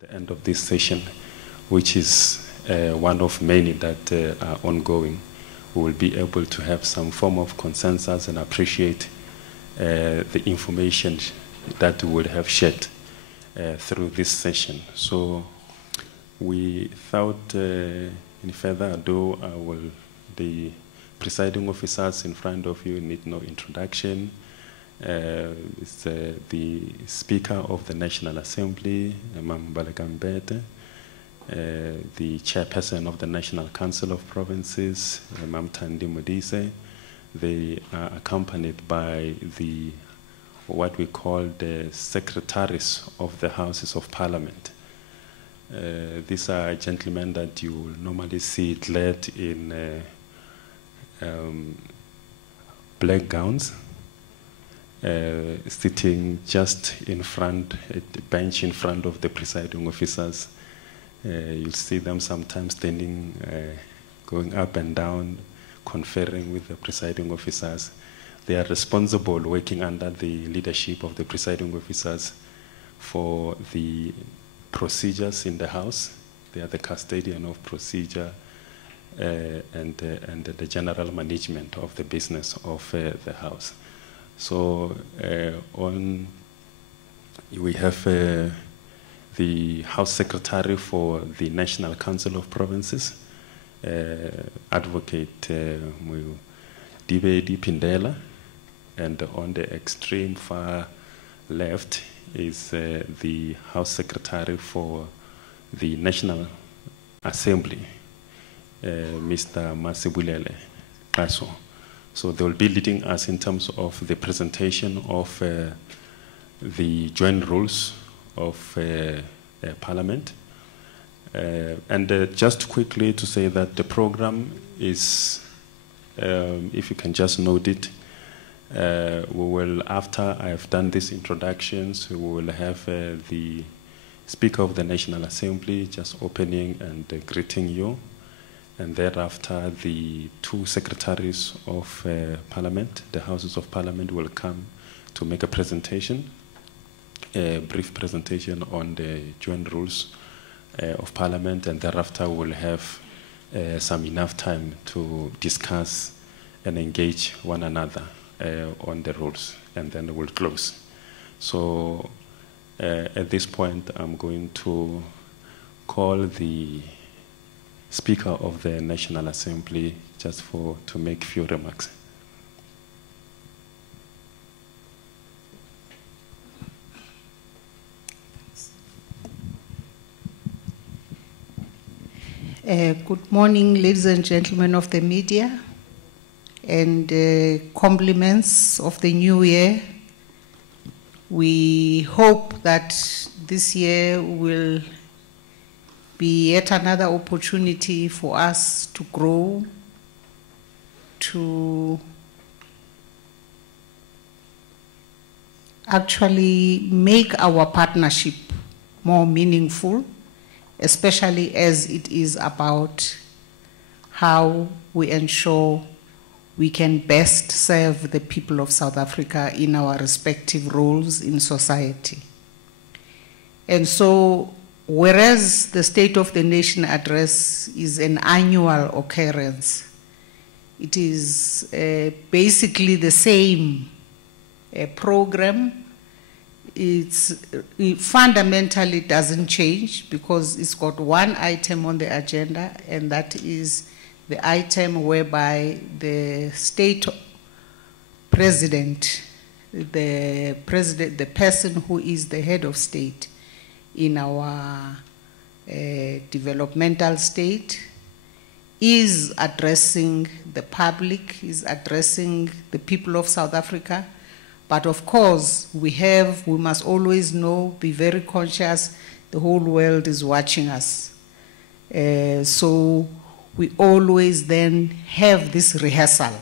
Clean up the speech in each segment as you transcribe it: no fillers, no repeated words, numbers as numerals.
The end of this session, which is one of many that are ongoing, we will be able to have some form of consensus and appreciate the information that we will have shared through this session. So without any further ado, the presiding officers in front of you need no introduction. It's the Speaker of the National Assembly, Mam Balagambete, the Chairperson of the National Council of Provinces, Mam Tandi Modise. They are accompanied by what we call the Secretaries of the Houses of Parliament. These are gentlemen that you will normally see clad in black gowns, sitting just in front, at the bench in front of the presiding officers. You'll see them sometimes standing, going up and down, conferring with the presiding officers. They are responsible, working under the leadership of the presiding officers for the procedures in the House. They are the custodian of procedure and the general management of the business of the House. So we have the House Secretary for the National Council of Provinces, Advocate Dibedi Pindela, and on the extreme far left is the House Secretary for the National Assembly, Mr. Masibulele Kaso. So they will be leading us in terms of the presentation of the joint rules of Parliament. And just quickly to say that the program is, if you can just note it, we will, after I have done these introductions, we will have the Speaker of the National Assembly just opening and greeting you. And thereafter, the two secretaries of Parliament, the Houses of Parliament, will come to make a presentation, a brief presentation on the joint rules of Parliament, and thereafter we'll have some enough time to discuss and engage one another on the rules, and then we'll close. So at this point, I'm going to call the Speaker of the National Assembly just to make a few remarks. Good morning, ladies and gentlemen of the media, and compliments of the new year. We hope that this year will be yet another opportunity for us to grow, to actually make our partnership more meaningful, especially as it is about how we ensure we can best serve the people of South Africa in our respective roles in society. And so, whereas the State of the Nation address is an annual occurrence, it is basically the same program. It fundamentally doesn't change because it's got one item on the agenda, and that is the item whereby the state president, the person who is the head of state in our developmental state, is addressing the public, is addressing the people of South Africa. But of course, we must always know, be very conscious, the whole world is watching us. So we always then have this rehearsal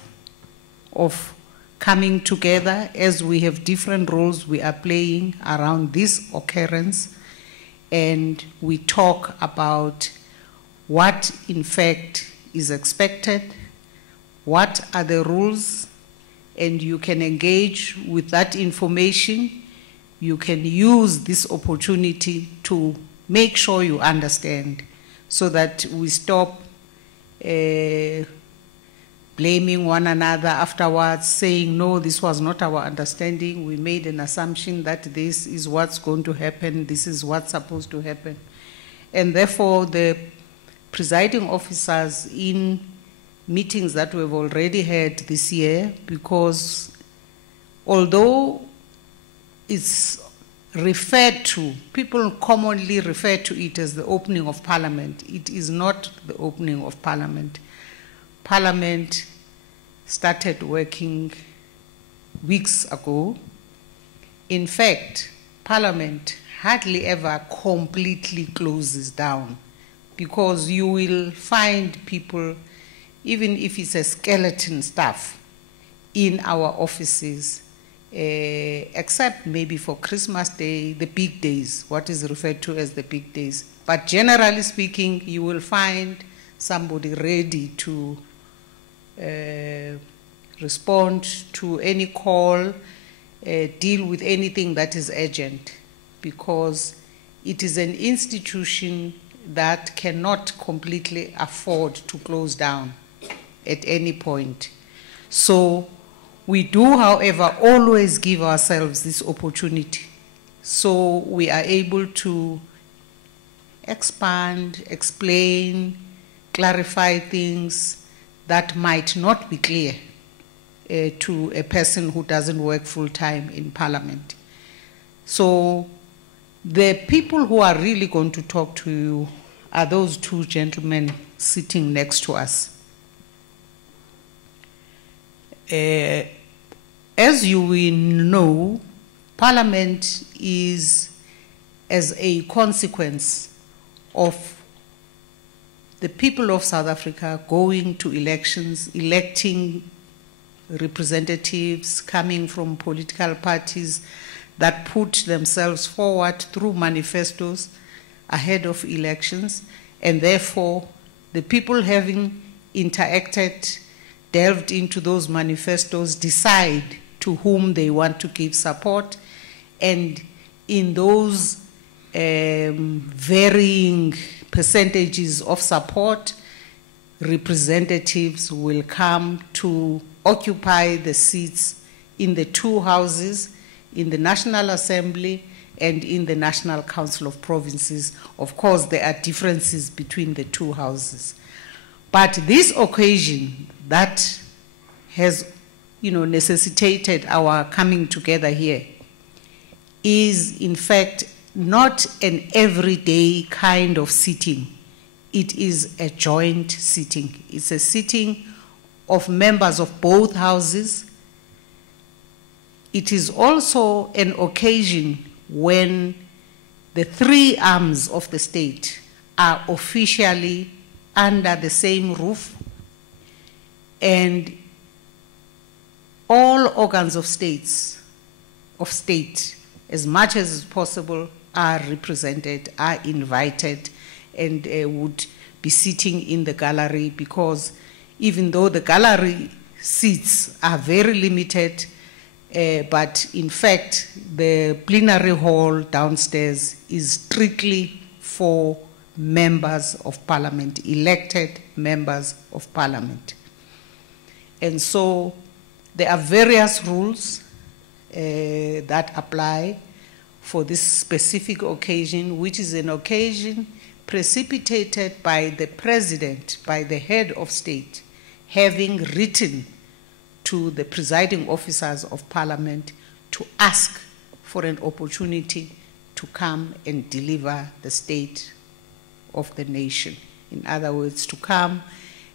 of coming together as we have different roles we are playing around this occurrence, and we talk about what in fact is expected, what are the rules, and you can engage with that information. You can use this opportunity to make sure you understand so that we stop blaming one another afterwards, saying, no, this was not our understanding. We made an assumption that this is what's going to happen, this is what's supposed to happen. And therefore, the presiding officers in meetings that we've already had this year, because although it's referred to, people commonly refer to it as the opening of Parliament, it is not the opening of Parliament. Parliament started working weeks ago. In fact, Parliament hardly ever completely closes down, because you will find people, even if it's a skeleton staff, in our offices, except maybe for Christmas Day, the big days, what is referred to as the big days. But generally speaking, you will find somebody ready to respond to any call, deal with anything that is urgent, because it is an institution that cannot completely afford to close down at any point. So we do, however, always give ourselves this opportunity, so we are able to expand, explain, clarify things that might not be clear to a person who doesn't work full-time in Parliament. So the people who are really going to talk to you are those two gentlemen sitting next to us. As you will know, Parliament is as a consequence of the people of South Africa going to elections, electing representatives coming from political parties that put themselves forward through manifestos ahead of elections, and therefore the people having interacted, delved into those manifestos, decide to whom they want to give support, and in those varying percentages of support, representatives will come to occupy the seats in the two houses, in the National Assembly and in the National Council of Provinces. Of course, there are differences between the two houses. But this occasion that has, necessitated our coming together here is, in fact, not an everyday kind of sitting. It is a joint sitting. It's a sitting of members of both houses. It is also an occasion when the three arms of the state are officially under the same roof, and all organs of state, as much as possible, are represented, are invited, and would be sitting in the gallery, because even though the gallery seats are very limited, but in fact the plenary hall downstairs is strictly for members of Parliament, elected members of Parliament. And so there are various rules that apply for this specific occasion, which is an occasion precipitated by the President, by the head of state, having written to the presiding officers of Parliament to ask for an opportunity to come and deliver the state of the nation. In other words, to come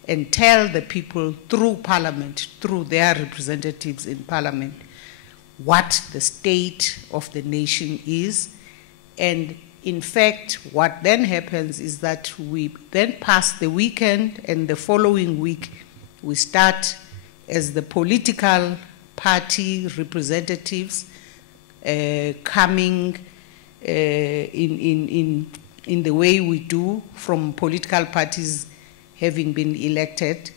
and tell the people through Parliament, through their representatives in Parliament, what the state of the nation is. And in fact, what then happens is that we then pass the weekend, and the following week we start as the political party representatives coming in the way we do from political parties having been elected.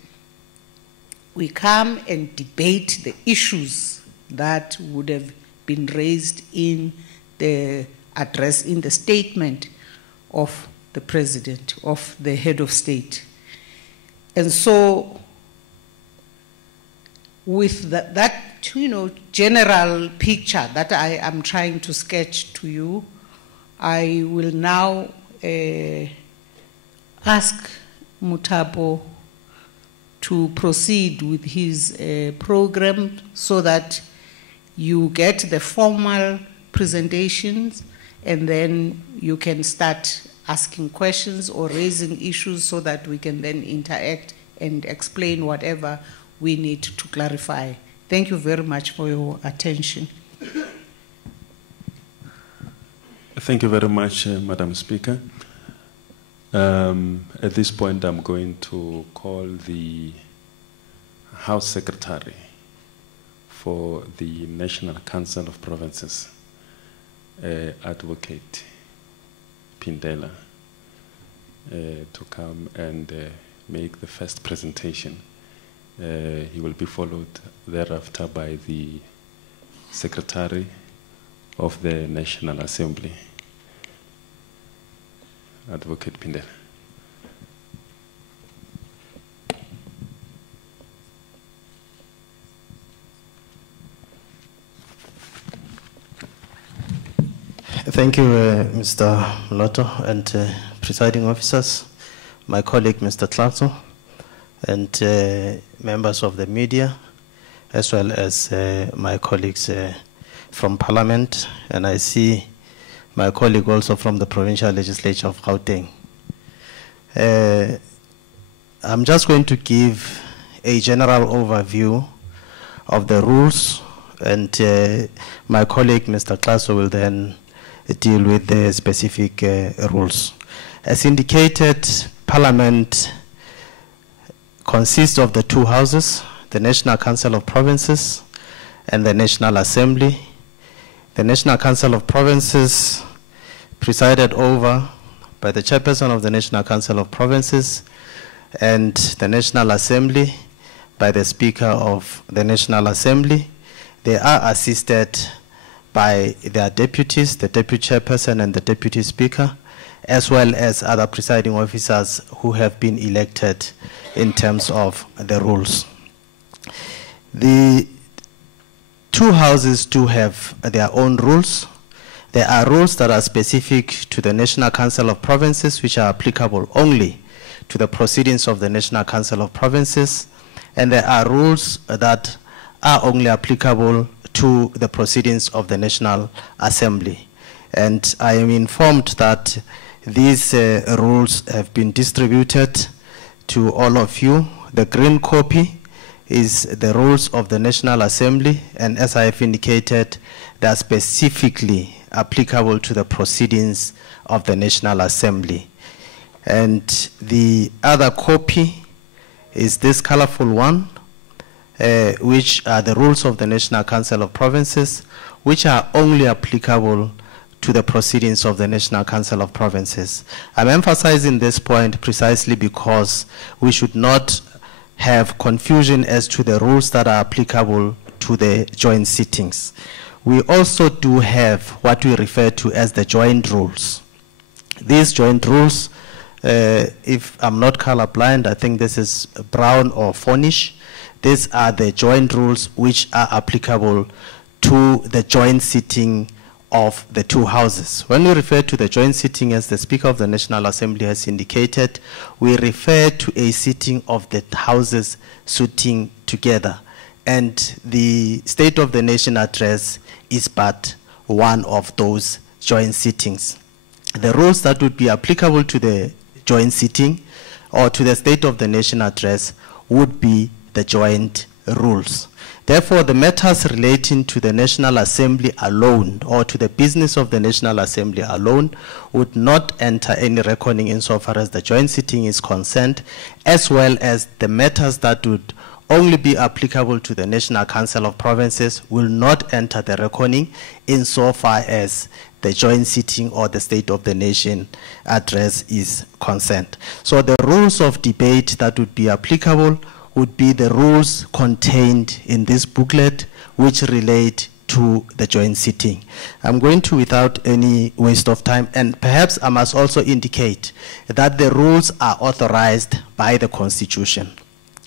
We come and debate the issues that would have been raised in the address, in the statement of the president, of the head of state. And so with that general picture that I am trying to sketch to you, I will now ask Mutabo to proceed with his program so that you get the formal presentations and then you can start asking questions or raising issues so that we can then interact and explain whatever we need to clarify. Thank you very much for your attention. Thank you very much, Madam Speaker. At this point, I'm going to call the House Secretary for the National Council of Provinces, Advocate Pindela, to come and make the first presentation. He will be followed thereafter by the Secretary of the National Assembly, Advocate Pindela. Thank you, Mr. Mloto and presiding officers, my colleague, Mr. Tlatso, and members of the media, as well as my colleagues from Parliament, and I see my colleague also from the Provincial Legislature of Gauteng. I'm just going to give a general overview of the rules, and my colleague, Mr. Tlatso, will then deal with the specific rules. As indicated, Parliament consists of the two houses, the National Council of Provinces and the National Assembly. The National Council of Provinces, presided over by the chairperson of the National Council of Provinces, and the National Assembly by the Speaker of the National Assembly. They are assisted by their deputies, the deputy chairperson and the deputy speaker, as well as other presiding officers who have been elected in terms of the rules. The two houses do have their own rules. There are rules that are specific to the National Council of Provinces, which are applicable only to the proceedings of the National Council of Provinces, and there are rules that are only applicable to the proceedings of the National Assembly. And I am informed that these rules have been distributed to all of you. The green copy is the rules of the National Assembly, and as I have indicated, they are specifically applicable to the proceedings of the National Assembly. And the other copy is this colorful one, which are the rules of the National Council of Provinces, which are only applicable to the proceedings of the National Council of Provinces. I'm emphasizing this point precisely because we should not have confusion as to the rules that are applicable to the joint sittings. We also do have what we refer to as the joint rules. These joint rules, if I'm not colorblind, I think this is brown or fawnish. These are the joint rules which are applicable to the joint sitting of the two houses. When we refer to the joint sitting, as the Speaker of the National Assembly has indicated, we refer to a sitting of the houses sitting together. And the State of the Nation address is but one of those joint sittings. The rules that would be applicable to the joint sitting or to the State of the Nation address would be the joint rules. Therefore, the matters relating to the National Assembly alone or to the business of the National Assembly alone would not enter any reckoning insofar as the joint sitting is concerned, as well as the matters that would only be applicable to the National Council of Provinces will not enter the reckoning insofar as the joint sitting or the State of the Nation address is concerned. So the rules of debate that would be applicable would be the rules contained in this booklet, which relate to the joint sitting. I'm going to, without any waste of time, and perhaps I must also indicate that the rules are authorized by the Constitution.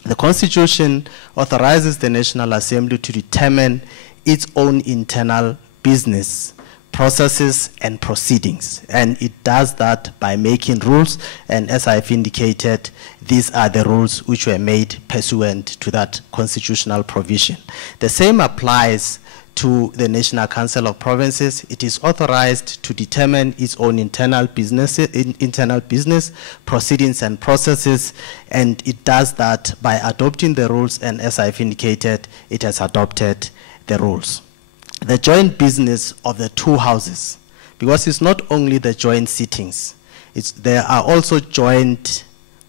The Constitution authorizes the National Assembly to determine its own internal business, processes, and proceedings. And it does that by making rules, and as I've indicated, these are the rules which were made pursuant to that constitutional provision. The same applies to the National Council of Provinces. It is authorized to determine its own internal business, proceedings and processes, and it does that by adopting the rules, and as I've indicated, it has adopted the rules. The joint business of the two houses, because it's not only the joint sittings, there are also joint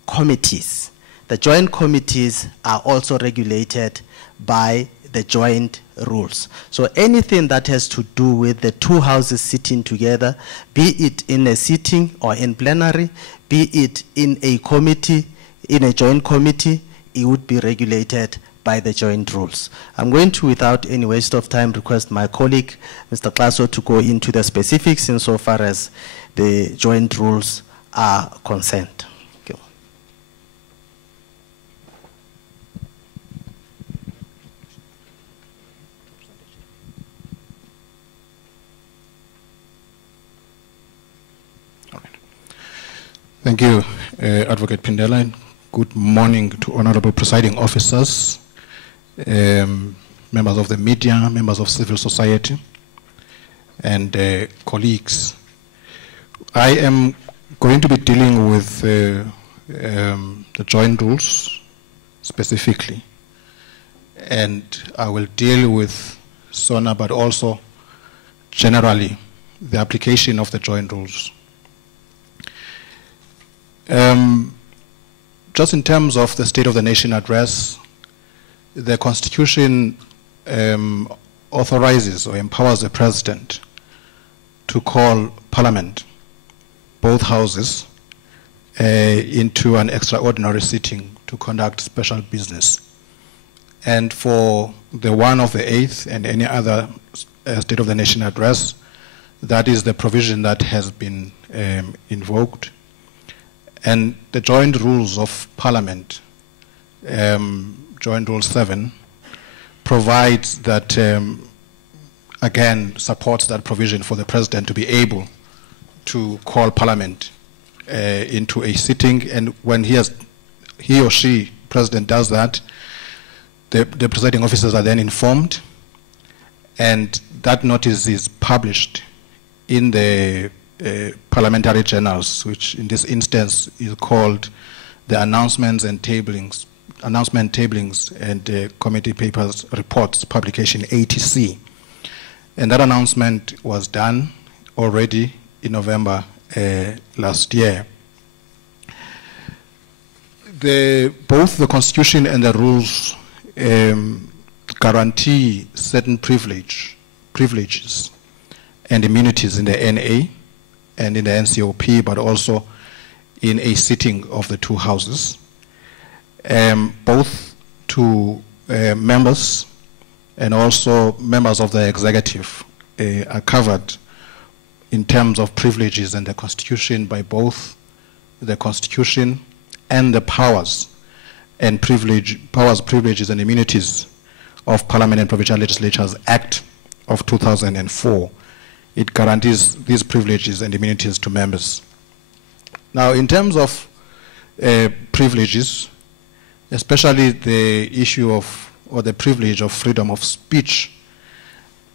committees. The joint committees are also regulated by the joint rules. So anything that has to do with the two houses sitting together, be it in a sitting or in plenary, be it in a committee, in a joint committee, it would be regulated by the joint rules. I'm going to, without any waste of time, request my colleague, Mr. Klaso, to go into the specifics insofar as the joint rules are concerned. Thank you, Advocate Pindela. Good morning to honorable presiding officers, members of the media, members of civil society, and colleagues. I am going to be dealing with the joint rules specifically, and I will deal with SONA, but also generally the application of the joint rules. Just in terms of the State of the Nation address, the Constitution authorizes or empowers the President to call Parliament, both houses, into an extraordinary sitting to conduct special business. And for the one of the 8th and any other State of the Nation address, that is the provision that has been invoked. And the joint rules of Parliament, Joint Rule 7, provides that, again, supports that provision for the President to be able to call Parliament into a sitting, and when he or she, President, does that, the presiding officers are then informed, and that notice is published in the parliamentary journals, which in this instance is called the announcement tablings and committee papers reports publication, ATC. And that announcement was done already in November last year. Both the Constitution and the rules guarantee certain privileges and immunities in the NA and in the NCOP, but also in a sitting of the two houses, both to members and also members of the executive are covered in terms of privileges and the Constitution by both the Constitution and the powers, privileges and immunities of Parliament and Provincial Legislatures Act of 2004. It guarantees these privileges and immunities to members. Now, in terms of privileges, especially the issue of, or the privilege of freedom of speech,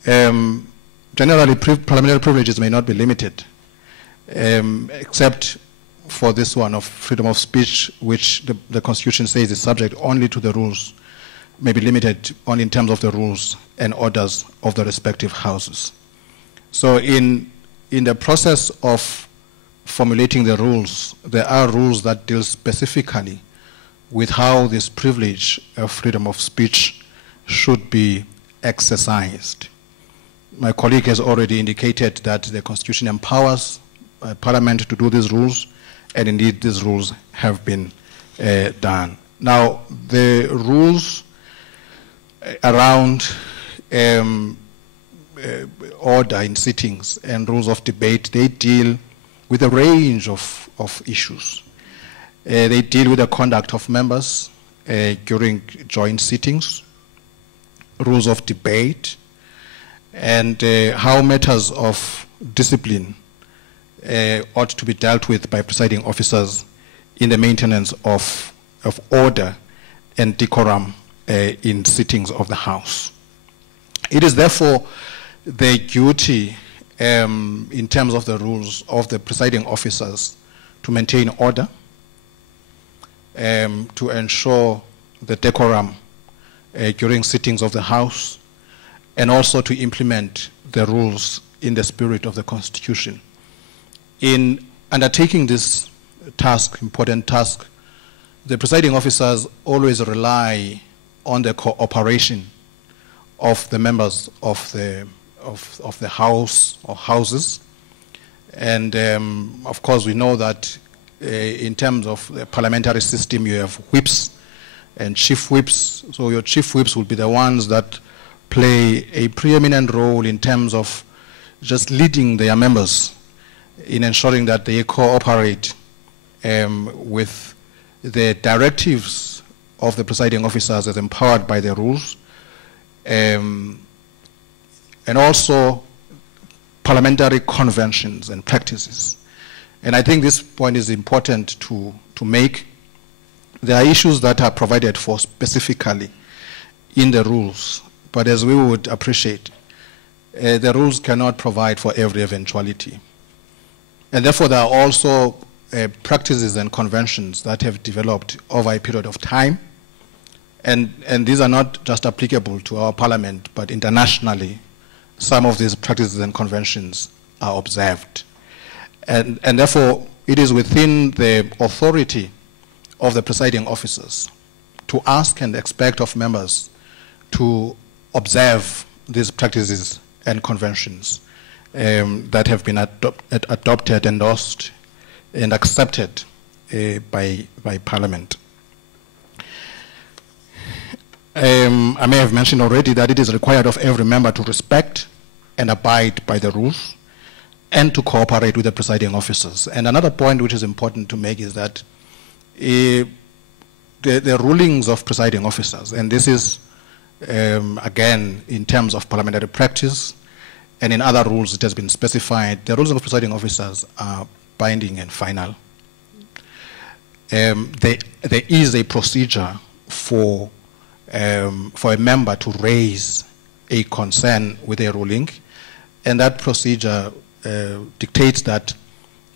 generally parliamentary privileges may not be limited, except for this one of freedom of speech, which the Constitution says is subject only to the rules, may be limited only in terms of the rules and orders of the respective houses. So in the process of formulating the rules, there are rules that deal specifically with how this privilege of freedom of speech should be exercised. My colleague has already indicated that the Constitution empowers Parliament to do these rules, and indeed these rules have been done. Now, the rules around order in sittings and rules of debate, they deal with a range of issues. They deal with the conduct of members during joint sittings, rules of debate, and how matters of discipline ought to be dealt with by presiding officers in the maintenance of order and decorum in sittings of the House. It is therefore the duty in terms of the rules of the presiding officers to maintain order, to ensure the decorum during sittings of the House, and also to implement the rules in the spirit of the Constitution. In undertaking this task, important task, the presiding officers always rely on the cooperation of the members of the House or houses. And of course, we know that in terms of the parliamentary system, you have whips and chief whips. So your chief whips will be the ones that play a preeminent role in terms of just leading their members in ensuring that they cooperate with the directives of the presiding officers as empowered by the rules, and also parliamentary conventions and practices. And I think this point is important to make. There are issues that are provided for specifically in the rules, but as we would appreciate, the rules cannot provide for every eventuality. And therefore, there are also practices and conventions that have developed over a period of time. And these are not just applicable to our parliament, but internationally, some of these practices and conventions are observed. And therefore, it is within the authority of the presiding officers to ask and expect of members to observe these practices and conventions that have been adopted, endorsed, and accepted by Parliament. I may have mentioned already that it is required of every member to respect and abide by the rules and to cooperate with the presiding officers. And another point which is important to make is that the rulings of presiding officers, and this is, again, in terms of parliamentary practice, and in other rules it has been specified, the rules of presiding officers are binding and final. There is a procedure for a member to raise a concern with a ruling, and that procedure dictates that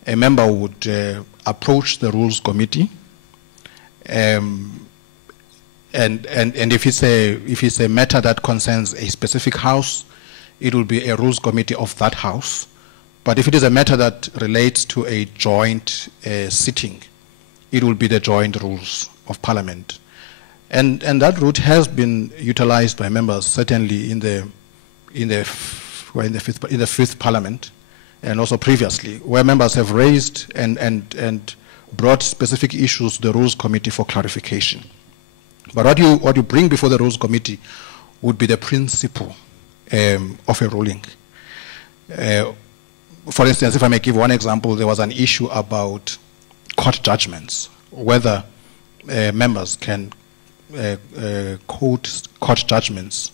a member would approach the Rules Committee, and if it's a matter that concerns a specific house, it will be a Rules Committee of that house. But if it is a matter that relates to a joint sitting, it will be the joint rules of Parliament. And that route has been utilized by members, certainly in the fifth Parliament, and also previously, where members have raised and brought specific issues to the Rules Committee for clarification. But what you bring before the Rules Committee would be the principle of a ruling. For instance, if I may give one example, there was an issue about court judgments, whether members can quote court judgments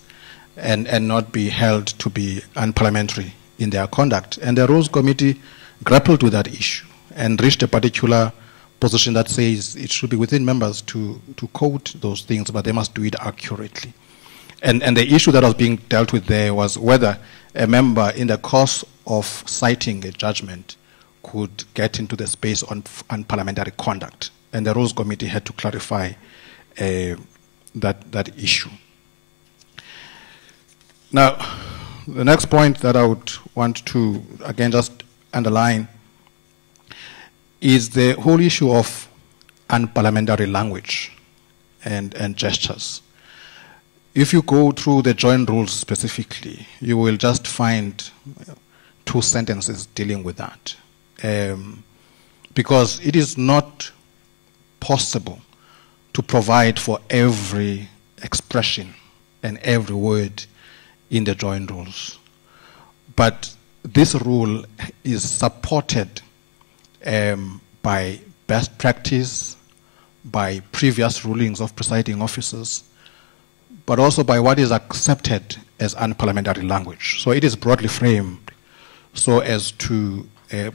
and not be held to be unparliamentary in their conduct. And the Rules Committee grappled with that issue and reached a particular position that says it should be within members to quote those things, but they must do it accurately. And the issue that was being dealt with there was whether a member in the course of citing a judgment could get into the space on parliamentary conduct. And the Rules Committee had to clarify that issue. Now, the next point that I would want to, again, just underline is the whole issue of unparliamentary language and gestures. If you go through the joint rules specifically, you will just find 2 sentences dealing with that. Because it is not possible to provide for every expression and every word in the joint rules. But this rule is supported by best practice, by previous rulings of presiding officers, but also by what is accepted as unparliamentary language. So it is broadly framed so as to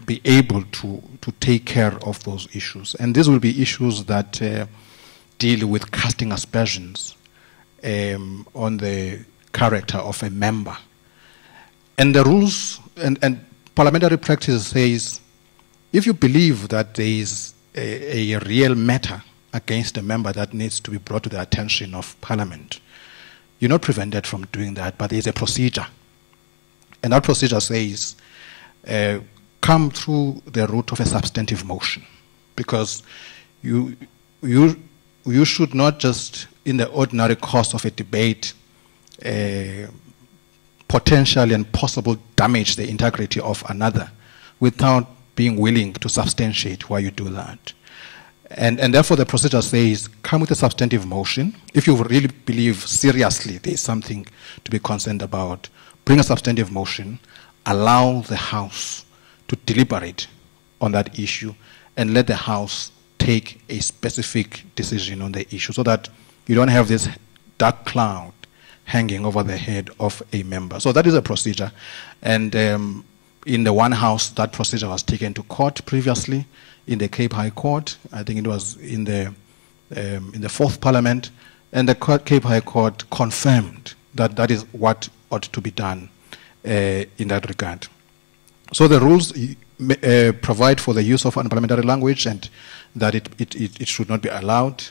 be able to take care of those issues. And these will be issues that deal with casting aspersions on the character of a member. And the rules and parliamentary practice says, if you believe that there is a real matter against a member that needs to be brought to the attention of Parliament, you're not prevented from doing that, but there's a procedure. And that procedure says, come through the route of a substantive motion, because you should not just, in the ordinary course of a debate, potentially and possible damage the integrity of another without being willing to substantiate why you do that. And therefore the procedure says, come with a substantive motion. If you really believe seriously there is something to be concerned about, bring a substantive motion, allow the House to deliberate on that issue, and let the House take a specific decision on the issue so that you don't have this dark cloud hanging over the head of a member. So that is a procedure. And in the one House, that procedure was taken to court previously, in the Cape High Court. I think it was in the Fourth Parliament, and the Cape High Court confirmed that that is what ought to be done in that regard. So the rules provide for the use of unparliamentary language and that it should not be allowed.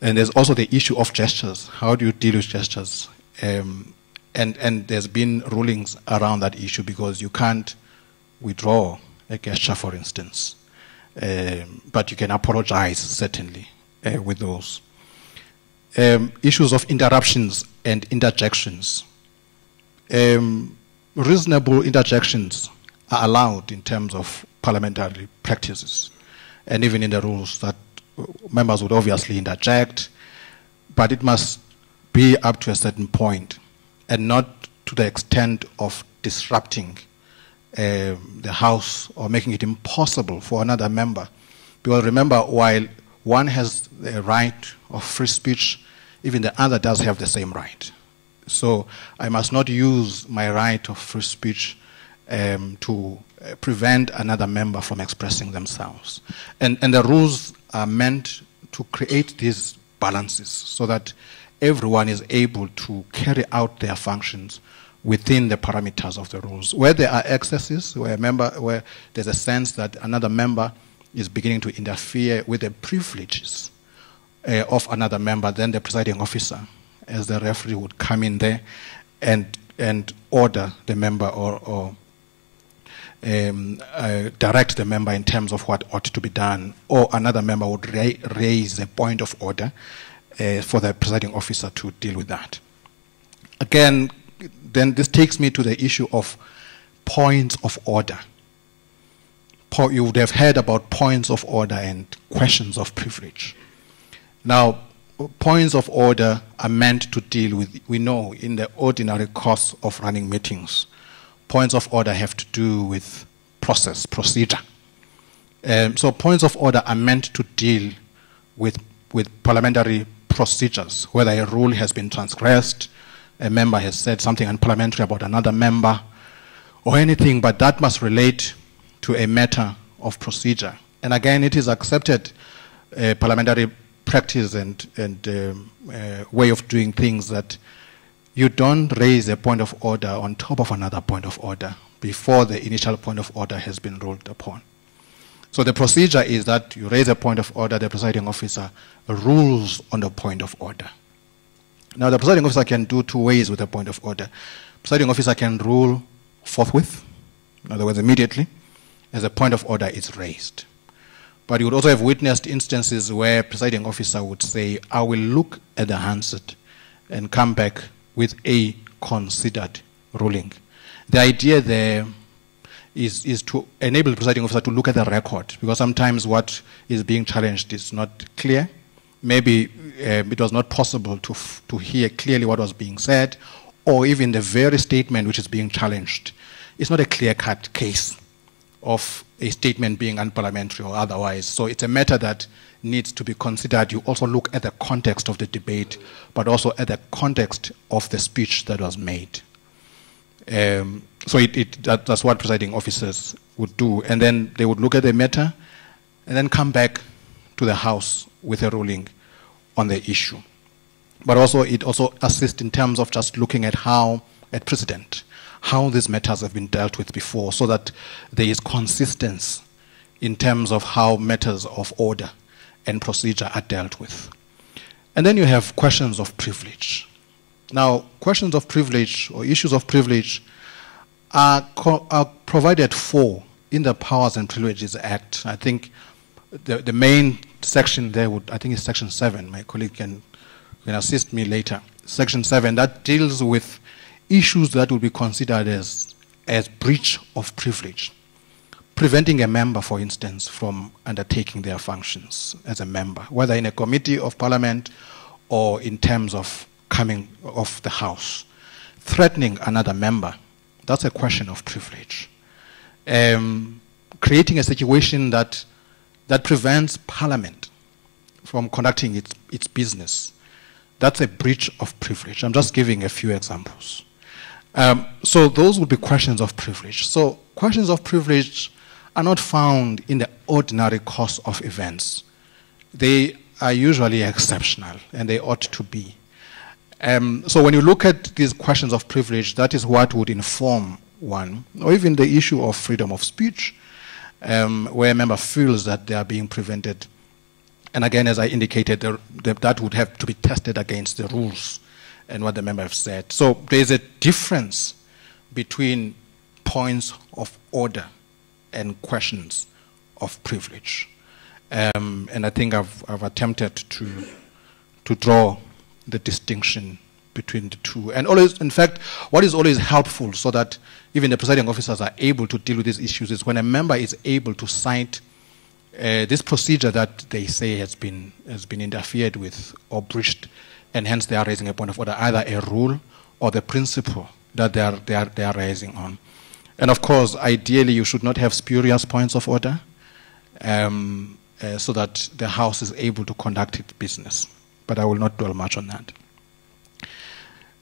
And there's also the issue of gestures. How do you deal with gestures? And there's been rulings around that issue because you can't withdraw a gesture, for instance. But you can apologize, certainly, with those. Issues of interruptions and interjections. Reasonable interjections are allowed in terms of parliamentary practices, and even in the rules that members would obviously interject, but it must be up to a certain point and not to the extent of disrupting the House or making it impossible for another member. Because remember, while one has the right of free speech, even the other does have the same right. So I must not use my right of free speech to prevent another member from expressing themselves. And the rules are meant to create these balances so that everyone is able to carry out their functions within the parameters of the rules. Where there are excesses, where there's a sense that another member is beginning to interfere with the privileges of another member, then the presiding officer, as the referee, would come in there and order the member or direct the member in terms of what ought to be done, or another member would raise a point of order for the presiding officer to deal with that. Again, then this takes me to the issue of points of order. You would have heard about points of order and questions of privilege. Now, points of order are meant to deal with, we know, in the ordinary course of running meetings, points of order have to do with procedure. So points of order are meant to deal with parliamentary procedures, whether a rule has been transgressed, a member has said something unparliamentary about another member, or anything, but that must relate to a matter of procedure. And again, it is accepted parliamentary practice and way of doing things that you don't raise a point of order on top of another point of order before the initial point of order has been ruled upon. So the procedure is that you raise a point of order, the presiding officer rules on the point of order. Now, the presiding officer can do two ways with a point of order. Presiding officer can rule forthwith, in other words, immediately, as a point of order is raised. But you would also have witnessed instances where presiding officer would say, I will look at the handset and come back with a considered ruling. The idea there is to enable the presiding officer to look at the record, because sometimes what is being challenged is not clear. Maybe it was not possible to hear clearly what was being said, or even the very statement which is being challenged, it's not a clear-cut case of a statement being unparliamentary or otherwise. So it's a matter that needs to be considered. You also look at the context of the debate, but also at the context of the speech that was made. So that's what presiding officers would do. And then they would look at the matter and then come back to the House with a ruling on the issue. But also it also assists in terms of just looking at precedent, how these matters have been dealt with before, so that there is consistency in terms of how matters of order and procedure are dealt with. And then you have questions of privilege. Now, questions of privilege or issues of privilege are provided for in the Powers and Privileges Act. I think the main section there I think is Section 7. My colleague can assist me later. Section 7, that deals with issues that would be considered as breach of privilege. Preventing a member, for instance, from undertaking their functions as a member, whether in a committee of parliament or in terms of coming off the House. Threatening another member, that's a question of privilege. Creating a situation that prevents Parliament from conducting its business, that's a breach of privilege. I'm just giving a few examples. So those would be questions of privilege. So questions of privilege are not found in the ordinary course of events. They are usually exceptional, and they ought to be. So when you look at these questions of privilege, that is what would inform one, or even the issue of freedom of speech, where a member feels that they are being prevented. And again, as I indicated, that would have to be tested against the rules and what the member has said. So there's a difference between points of order and questions of privilege. And I think I've attempted to draw the distinction between the two. And always, in fact, what is always helpful so that even the presiding officers are able to deal with these issues is when a member is able to cite this procedure that they say has been interfered with or breached, and hence they are raising a point of order, either a rule or the principle that they are raising on. And of course, ideally, you should not have spurious points of order, so that the House is able to conduct its business. But I will not dwell much on that.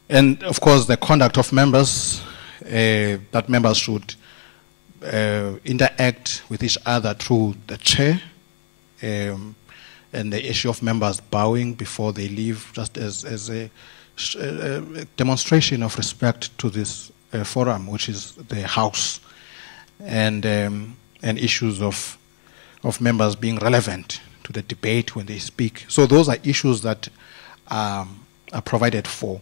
And of course, the conduct of members, that members should interact with each other through the chair, and the issue of members bowing before they leave, just as a demonstration of respect to this forum, which is the House, and issues of members being relevant to the debate when they speak. So those are issues that are provided for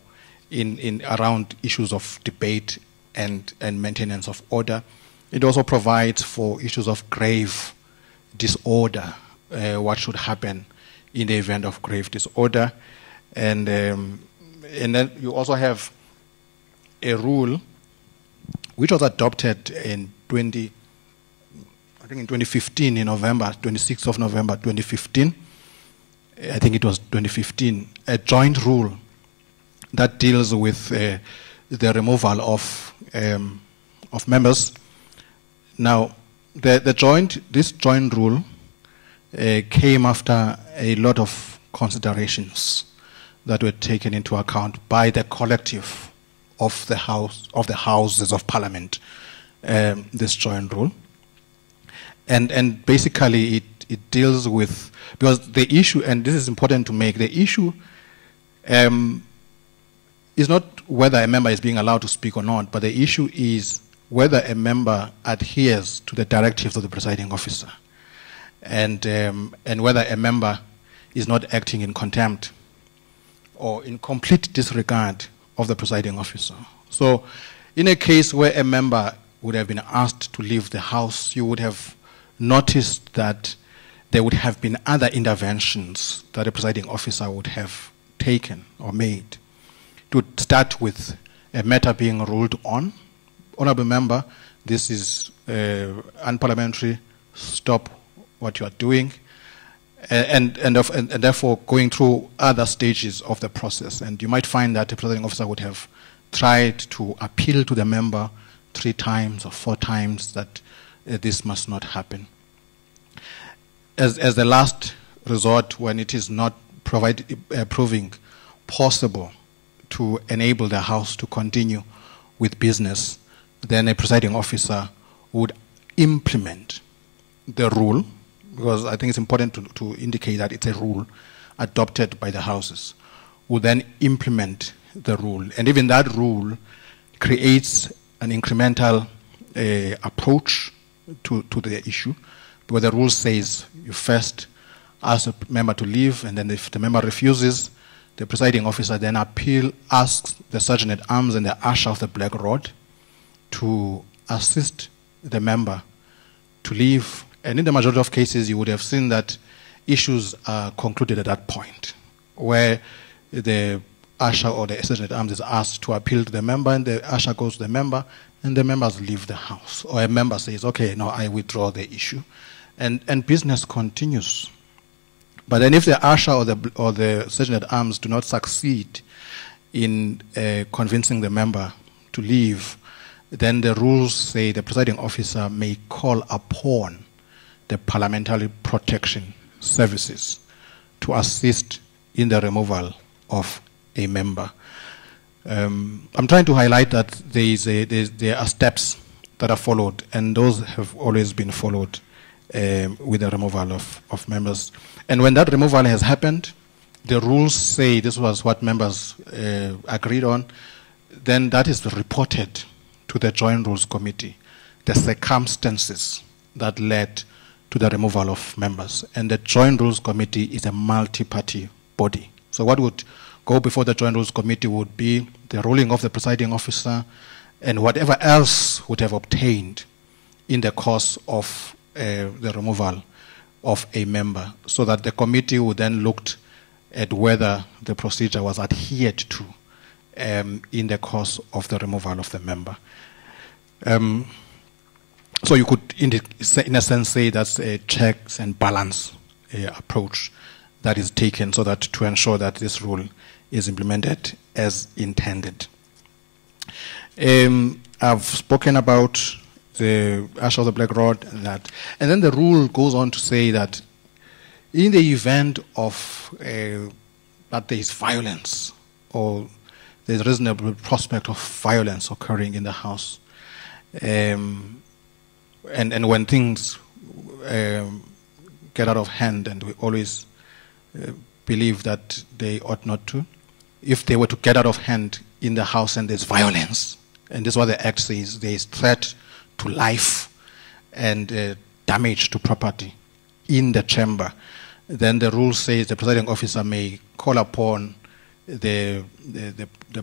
in around issues of debate and maintenance of order. It also provides for issues of grave disorder, what should happen in the event of grave disorder. And then you also have a rule which was adopted in 2015, in November, 26th of November 2015. I think it was 2015, a joint rule that deals with the removal of members. Now, this joint rule came after a lot of considerations that were taken into account by the collective of the Houses of Parliament. This joint rule, and basically it deals with, because the issue, and this is important to make, the issue is not whether a member is being allowed to speak or not, but the issue is whether a member adheres to the directives of the presiding officer, and whether a member is not acting in contempt or in complete disregard of the presiding officer. So in a case where a member would have been asked to leave the House, you would have noticed that there would have been other interventions that a presiding officer would have taken or made. It would start with a matter being ruled on. Honorable member, this is unparliamentary, stop what you are doing, and therefore going through other stages of the process. And you might find that the presiding officer would have tried to appeal to the member 3 times or 4 times that this must not happen. As the last resort, when it is not proving possible to enable the House to continue with business, then a presiding officer would implement the rule, because I think it's important to indicate that it's a rule adopted by the Houses, would then implement the rule. And even that rule creates an incremental approach to the issue, where the rule says you first ask a member to leave, and then if the member refuses, the presiding officer then asks the sergeant-at-arms and the usher of the black rod to assist the member to leave. And in the majority of cases, you would have seen that issues are concluded at that point, where the usher or the sergeant-at-arms is asked to appeal to the member, and the usher goes to the member, and the members leave the house. Or a member says, okay, no, I withdraw the issue. And business continues. But then if the usher or the sergeant-at-arms do not succeed in convincing the member to leave, then the rules say the presiding officer may call upon the Parliamentary Protection Services to assist in the removal of a member. I'm trying to highlight that there are steps that are followed, and those have always been followed with the removal of members. And when that removal has happened, the rules say this was what members agreed on, then that is reported to the Joint Rules Committee, the circumstances that led to the removal of members. And the Joint Rules Committee is a multi-party body. So what would go before the Joint Rules Committee would be the ruling of the presiding officer and whatever else would have obtained in the course of the removal of a member, so that the committee would then look at whether the procedure was adhered to in the course of the removal of the member. So you could, in a sense, say that's a checks and balance approach that is taken, so that to ensure that this rule is implemented as intended. I've spoken about the usher of the black rod and that, and then the rule goes on to say that in the event of that there is violence or there's a reasonable prospect of violence occurring in the house, and when things get out of hand, and we always believe that they ought not to, if they were to get out of hand in the house and there's violence, and this is what the Act says, there is threat to life and damage to property in the chamber, then the rule says the presiding officer may call upon the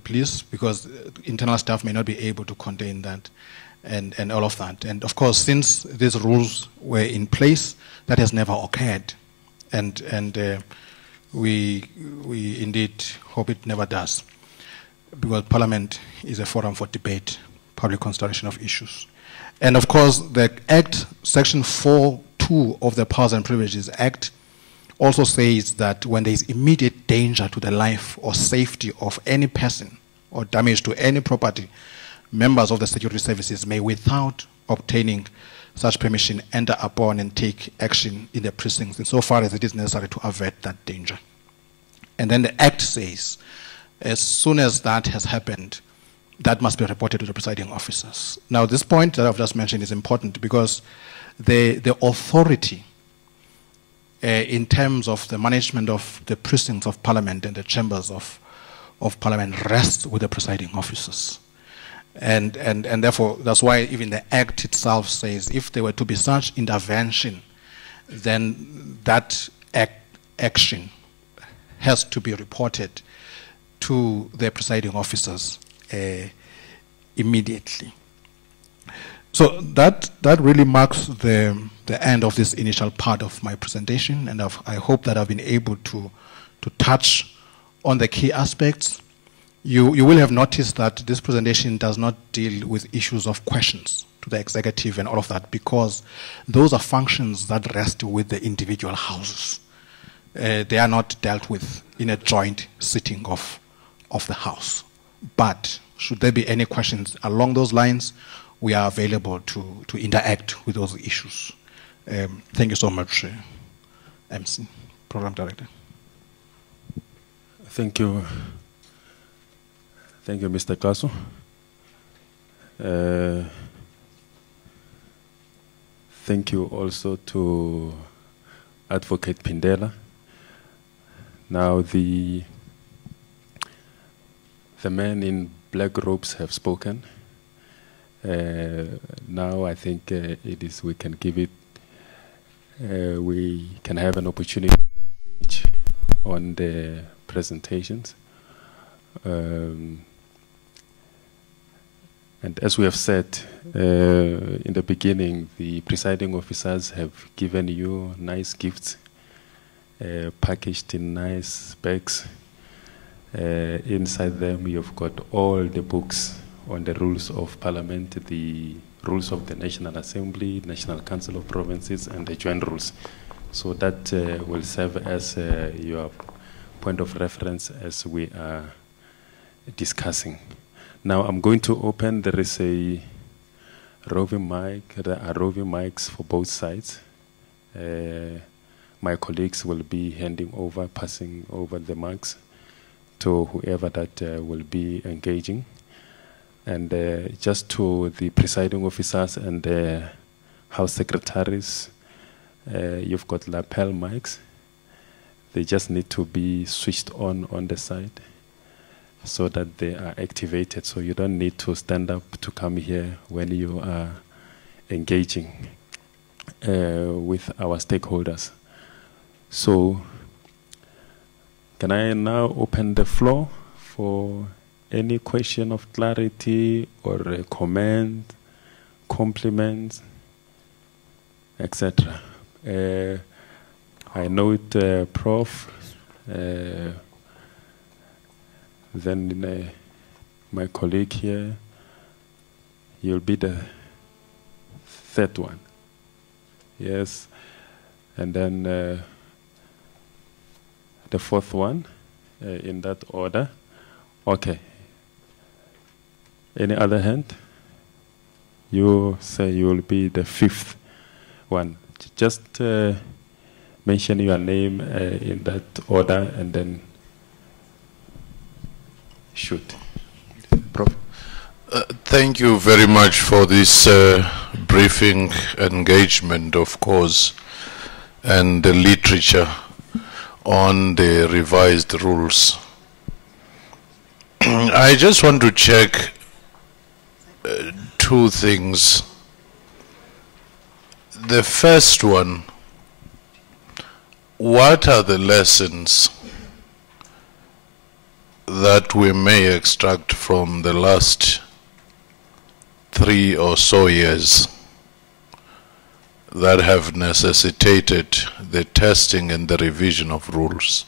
police, because internal staff may not be able to contain that and all of that. And of course, since these rules were in place, that has never occurred. And we indeed hope it never does, because Parliament is a forum for debate, public consideration of issues. And of course, the Act, Section 4.2 of the Powers and Privileges Act, also says that when there is immediate danger to the life or safety of any person or damage to any property, members of the security services may, without obtaining such permission, enter upon and take action in the precincts insofar as it is necessary to avert that danger. And then the Act says, as soon as that has happened, that must be reported to the presiding officers. Now, this point that I've just mentioned is important, because the authority in terms of the management of the precincts of Parliament and the chambers of Parliament rests with the presiding officers. And therefore, that's why even the Act itself says if there were to be such intervention, then that action has to be reported to the presiding officers immediately. So that really marks the end of this initial part of my presentation, and I hope that I've been able to touch on the key aspects. You will have noticed that this presentation does not deal with issues of questions to the executive and all of that, because those are functions that rest with the individual houses. They are not dealt with in a joint sitting of the House. But should there be any questions along those lines, we are available to interact with those issues. Thank you so much, MC, Program Director. Thank you. Thank you, Mr. Kasu. Thank you also to Advocate Pindela. Now the men in black robes have spoken. Now I think we can give it, we can have an opportunity on the presentations. And as we have said in the beginning, the presiding officers have given you nice gifts, packaged in nice bags. Inside them, you've got all the books on the rules of Parliament, the rules of the National Assembly, National Council of Provinces, and the joint rules. So that will serve as your point of reference as we are discussing. Now I'm going to open, there is a roving mic, there are roving mics for both sides. My colleagues will be handing over, passing over the mics to whoever that will be engaging. And just to the presiding officers and the house secretaries, you've got lapel mics. They just need to be switched on the side so that they are activated. So you don't need to stand up to come here when you are engaging with our stakeholders. So can I now open the floor for any question of clarity or a comment, compliments, etc.? I know it, Prof. Then my colleague here, you'll be the third one. Yes. And then the fourth one, in that order. Okay. Any other hand? You say you will be the fifth one. Just mention your name in that order and then shoot. Prof. Thank you very much for this briefing engagement, of course, and the literature on the revised rules. I just want to check two things. The first one, what are the lessons that we may extract from the last 3 or so years that have necessitated the testing and the revision of rules,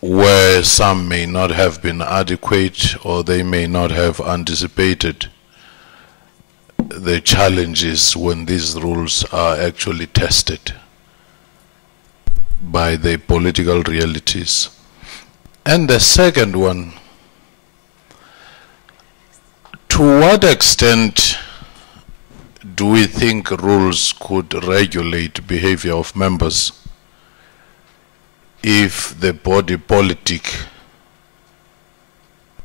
where some may not have been adequate or they may not have anticipated the challenges when these rules are actually tested by the political realities? And the second one, to what extent do we think rules could regulate behavior of members if the body politic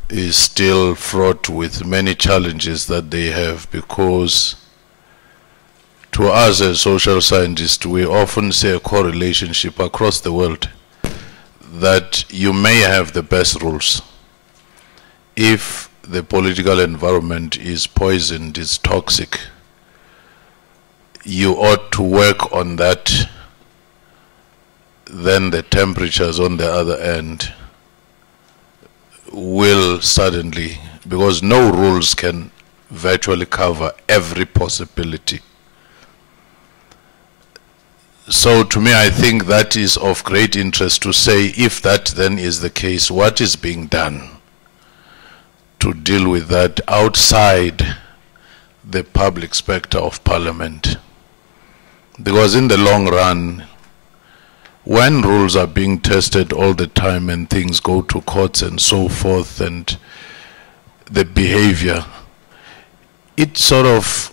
is still fraught with many challenges that they have? Because to us as social scientists, we often see a correlation across the world that you may have the best rules. If the political environment is poisoned, is toxic, you ought to work on that. Then the temperatures on the other end will suddenly, because no rules can virtually cover every possibility. So to me, I think that is of great interest to say, if that then is the case, what is being done to deal with that outside the public spectre of Parliament? Because in the long run, when rules are being tested all the time and things go to courts and so forth, and the behavior, it sort of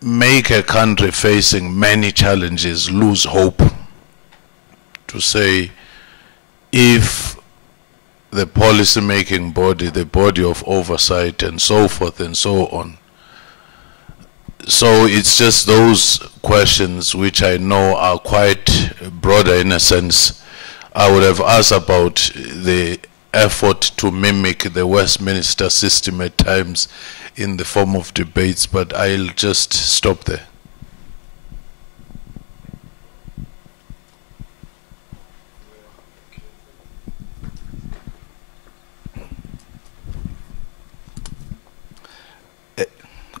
make a country facing many challenges lose hope to say, if the policy-making body, the body of oversight and so forth and so on. So it's just those questions which I know are quite broader in a sense. I would have asked about the effort to mimic the Westminster system at times in the form of debates, but I'll just stop there.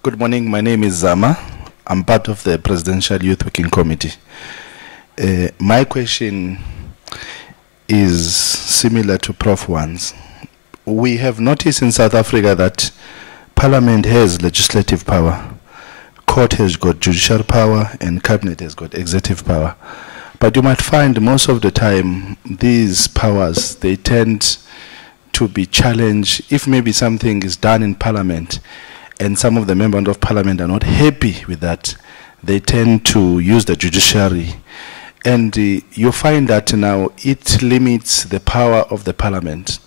Good morning, my name is Zama. I'm part of the Presidential Youth Working Committee. My question is similar to Prof. One's. We have noticed in South Africa that Parliament has legislative power, Court has got judicial power, and Cabinet has got executive power. But you might find most of the time these powers, they tend to be challenged if maybe something is done in Parliament and some of the members of Parliament are not happy with that, they tend to use the judiciary. And you find that now it limits the power of the Parliament.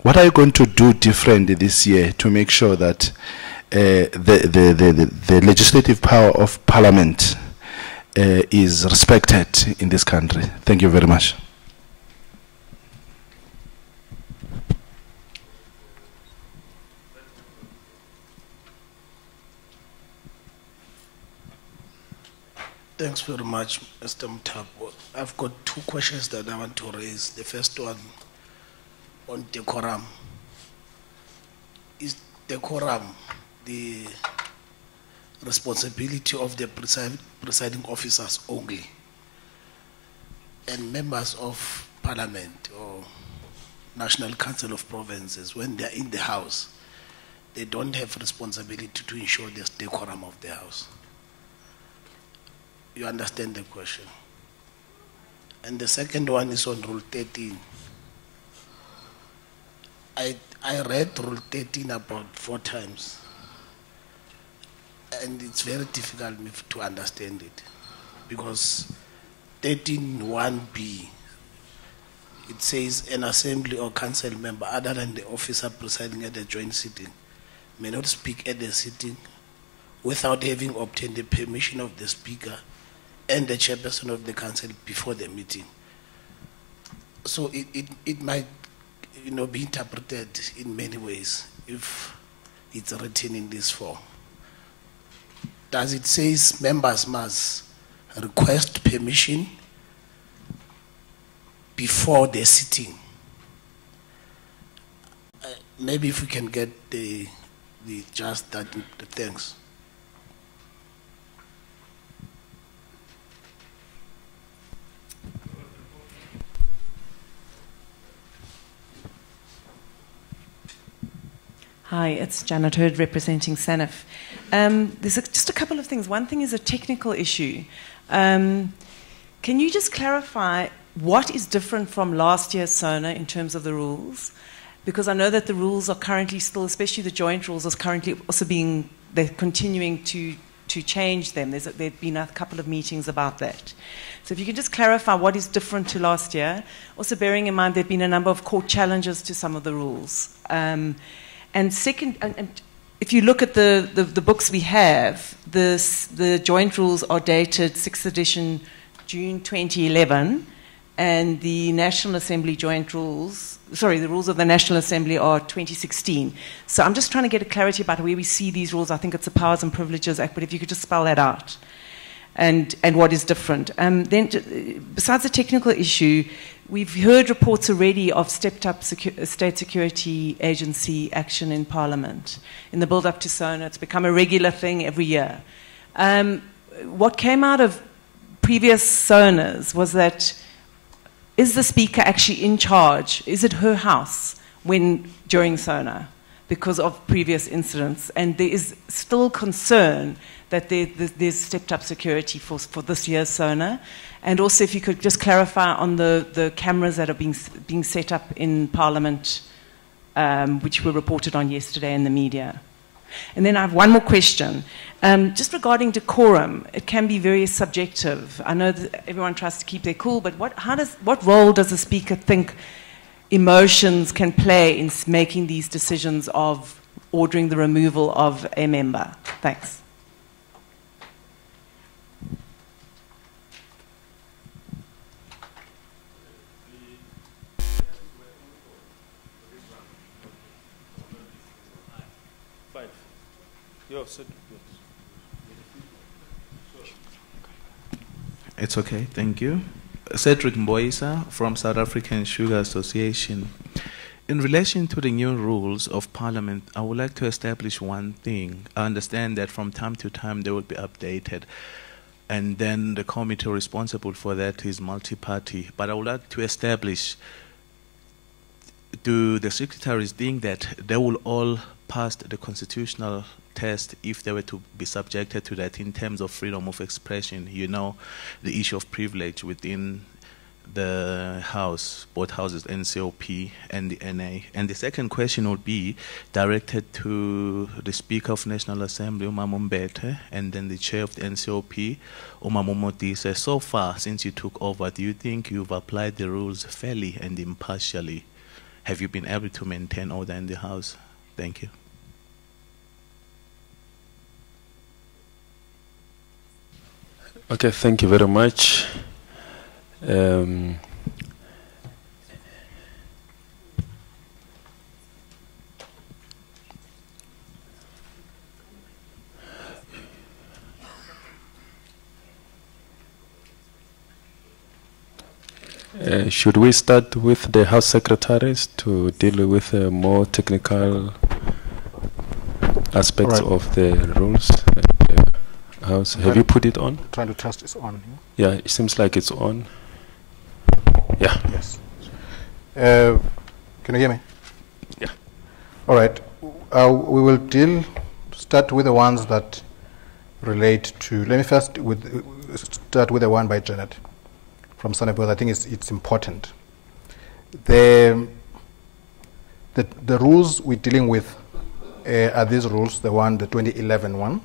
What are you going to do differently this year to make sure that the legislative power of Parliament is respected in this country? Thank you very much. Thanks very much, Mr. Mtapo. I've got two questions that I want to raise. The first one on decorum. Is decorum the responsibility of the presiding officers only, and members of Parliament or National Council of Provinces, when they're in the House, they don't have responsibility to ensure the decorum of the House? You understand the question? And the second one is on Rule 13. I read Rule 13 about 4 times, and it's very difficult to understand it, because 13(1)(b), it says an assembly or council member other than the officer presiding at a joint sitting may not speak at the sitting without having obtained the permission of the speaker and the chairperson of the council before the meeting. So it might, be interpreted in many ways if it's written in this form. Does it say members must request permission before the sitting? Maybe if we can get the just that, thanks. Hi, it's Janet Hurd representing SANIF. There's just a couple of things. One thing is a technical issue. Can you just clarify what is different from last year's SONA in terms of the rules? Because I know that the rules are currently still, especially the joint rules, are currently also they're continuing to change them. There've been a couple of meetings about that. So if you can just clarify what is different to last year, also bearing in mind there've been a number of court challenges to some of the rules. And second, if you look at the books we have, the joint rules are dated 6th edition, June 2011, and the National Assembly joint rules, the rules of the National Assembly are 2016. So I'm just trying to get a clarity about where we see these rules. I think it's the Powers and Privileges Act, but if you could just spell that out and what is different. Then, besides the technical issue, we've heard reports already of stepped-up state security agency action in Parliament. In the build-up to SONA, it's become a regular thing every year. What came out of previous SONAs was that, is the Speaker actually in charge? Is it her house during SONA because of previous incidents? And there is still concern that there's stepped-up security for this year's SONA. And also if you could just clarify on the cameras that are being set up in Parliament, which were reported on yesterday in the media. And then I have one more question. Just regarding decorum, it can be very subjective. I know that everyone tries to keep their cool, but what role does the Speaker think emotions can play in making these decisions of ordering the removal of a member? Thanks. It's okay, thank you. Cedric Mboisa from South African Sugar Association. In relation to the new rules of Parliament, I would like to establish one thing. I understand that from time to time they will be updated, and then the committee responsible for that is multi-party. But I would like to establish, do the secretaries think that they will all pass the constitutional test if they were to be subjected to that in terms of freedom of expression, you know, the issue of privilege within the House, both houses, NCOP and the NA. And the second question would be directed to the Speaker of National Assembly, Umamumbete, and then the Chair of the NCOP, Umamumotise. So far, since you took over, do you think you've applied the rules fairly and impartially? Have you been able to maintain order in the House? Thank you. Okay, thank you very much. Should we start with the House Secretaries to deal with more technical aspects of the rules? House. Have you put it on? Trying to test it's on. Yeah, it seems like it's on. Yeah. Yes. Can you hear me? Yeah. All right. We will start with the ones that relate to. Let me first start with the one by Janet from Sunny, because I think it's important. The rules we're dealing with are these rules. The 2011 one.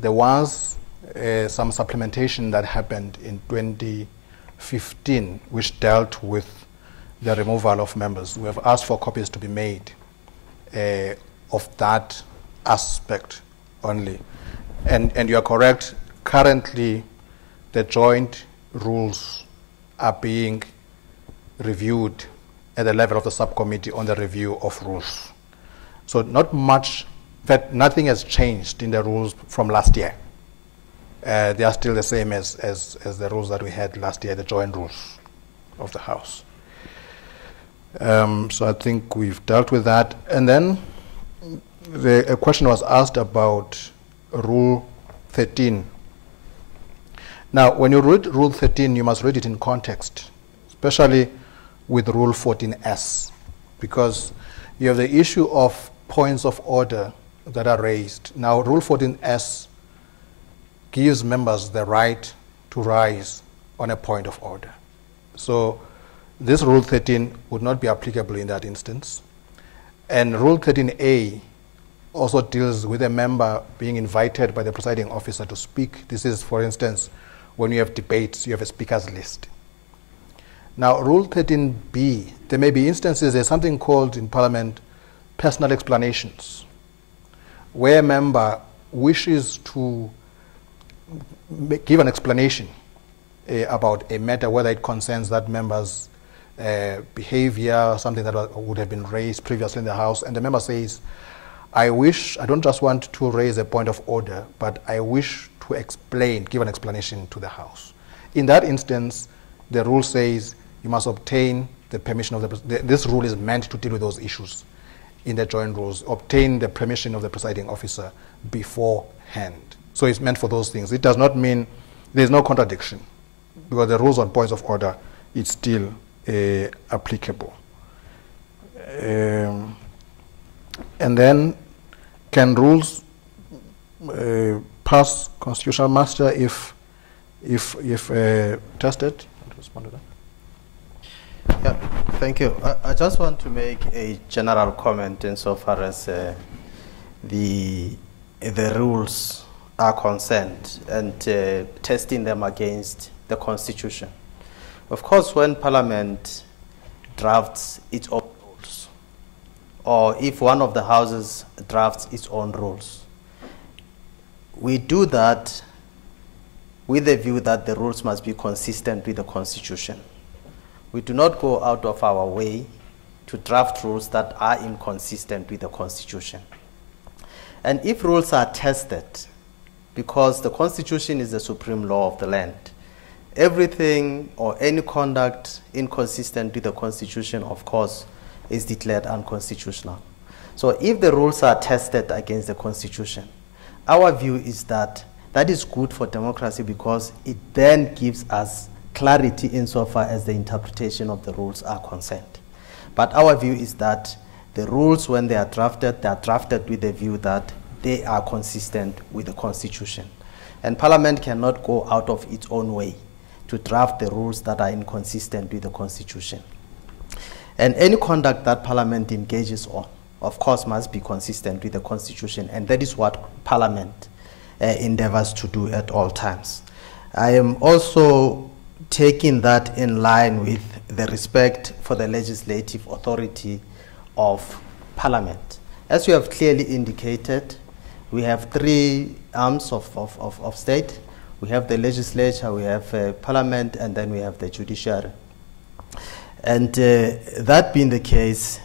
There was some supplementation that happened in 2015, which dealt with the removal of members. We have asked for copies to be made of that aspect only. And you are correct, currently the joint rules are being reviewed at the level of the subcommittee on the review of rules. So not much. In fact, nothing has changed in the rules from last year. They are still the same as the rules that we had last year, the joint rules of the House. So I think we've dealt with that. And then a question was asked about Rule 13. Now, when you read Rule 13, you must read it in context, especially with Rule 14S, because you have the issue of points of order that are raised. Now, Rule 14S gives members the right to rise on a point of order. So this Rule 13 would not be applicable in that instance. And Rule 13A also deals with a member being invited by the presiding officer to speak. This is, for instance, when you have debates, you have a speaker's list. Now, Rule 13B, there may be instances, there's something called in Parliament personal explanations, where a member wishes to give an explanation about a matter, whether it concerns that member's behavior, something that would have been raised previously in the House, and the member says, I don't just want to raise a point of order, but I wish to give an explanation to the House. In that instance, the rule says you must obtain the permission of this rule is meant to deal with those issues in the joint rules, obtain the permission of the presiding officer beforehand. So it's meant for those things. It does not mean there's no contradiction, because the rules on points of order, it's still applicable. And then, can rules pass constitutional muster if If tested, respond to that. Yeah, thank you. I just want to make a general comment insofar as the rules are concerned and testing them against the Constitution. Of course, when Parliament drafts its own rules, or if one of the houses drafts its own rules, we do that with the view that the rules must be consistent with the Constitution. We do not go out of our way to draft rules that are inconsistent with the Constitution. And if rules are tested, because the Constitution is the supreme law of the land, everything or any conduct inconsistent with the Constitution, of course, is declared unconstitutional. So if the rules are tested against the Constitution, our view is that that is good for democracy because it then gives us clarity insofar as the interpretation of the rules are concerned. But our view is that the rules, when they are drafted with the view that they are consistent with the Constitution. And Parliament cannot go out of its own way to draft the rules that are inconsistent with the Constitution. And any conduct that Parliament engages on, of course, must be consistent with the Constitution, and that is what Parliament endeavors to do at all times. I am also taking that in line with the respect for the legislative authority of Parliament. As you have clearly indicated, we have three arms of state. We have the legislature, we have Parliament, and then we have the judiciary. And that being the case,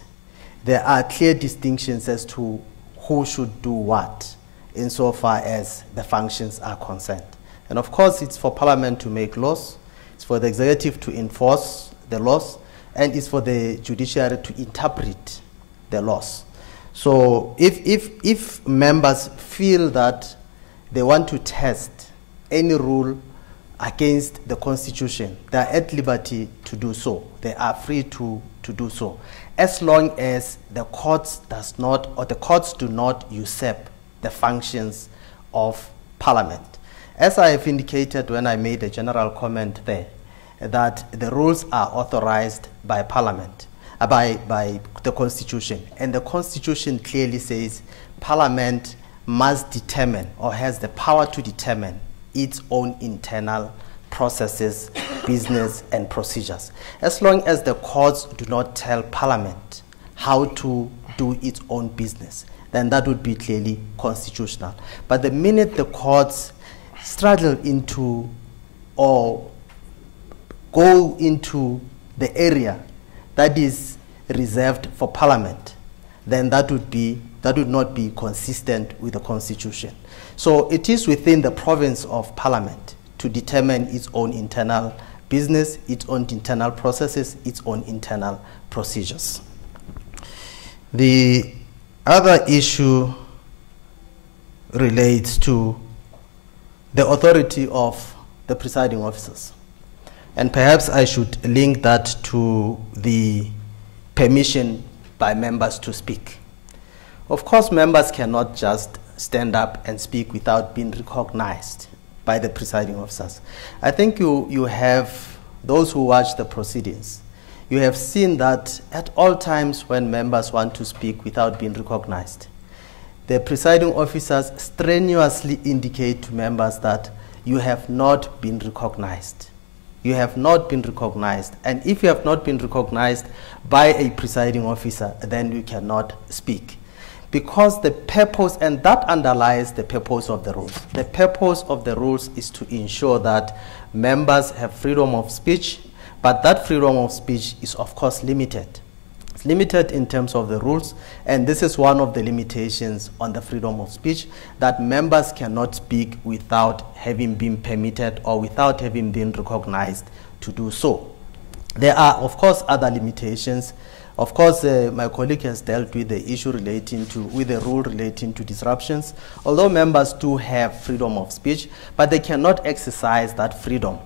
there are clear distinctions as to who should do what insofar as the functions are concerned. And of course, it's for Parliament to make laws, it's for the executive to enforce the laws, and it's for the judiciary to interpret the laws. So if members feel that they want to test any rule against the Constitution, they are at liberty to do so. They are free to do so, as long as the courts do not usurp the functions of Parliament. As I have indicated when I made a general comment there, that the rules are authorized by Parliament, by the Constitution, and the Constitution clearly says Parliament must determine or has the power to determine its own internal processes, business, and procedures. As long as the courts do not tell Parliament how to do its own business, then that would be clearly constitutional. But the minute the courts straddle into or go into the area that is reserved for Parliament, then that would not be consistent with the Constitution. So it is within the province of Parliament to determine its own internal business, its own internal processes, its own internal procedures. The other issue relates to the authority of the presiding officers. And perhaps I should link that to the permission by members to speak. Of course, members cannot just stand up and speak without being recognized by the presiding officers. I think you have, those who watch the proceedings, you have seen that at all times when members want to speak without being recognized, the presiding officers strenuously indicate to members that you have not been recognized. You have not been recognized. And if you have not been recognized by a presiding officer, then you cannot speak. Because the purpose, and that underlies the purpose of the rules. The purpose of the rules is to ensure that members have freedom of speech, but that freedom of speech is of course limited. It's limited in terms of the rules, and this is one of the limitations on the freedom of speech, that members cannot speak without having been permitted or without having been recognized to do so. There are, of course, other limitations. Of course, my colleague has dealt with the issue with the rule relating to disruptions. Although members do have freedom of speech, but they cannot exercise that freedom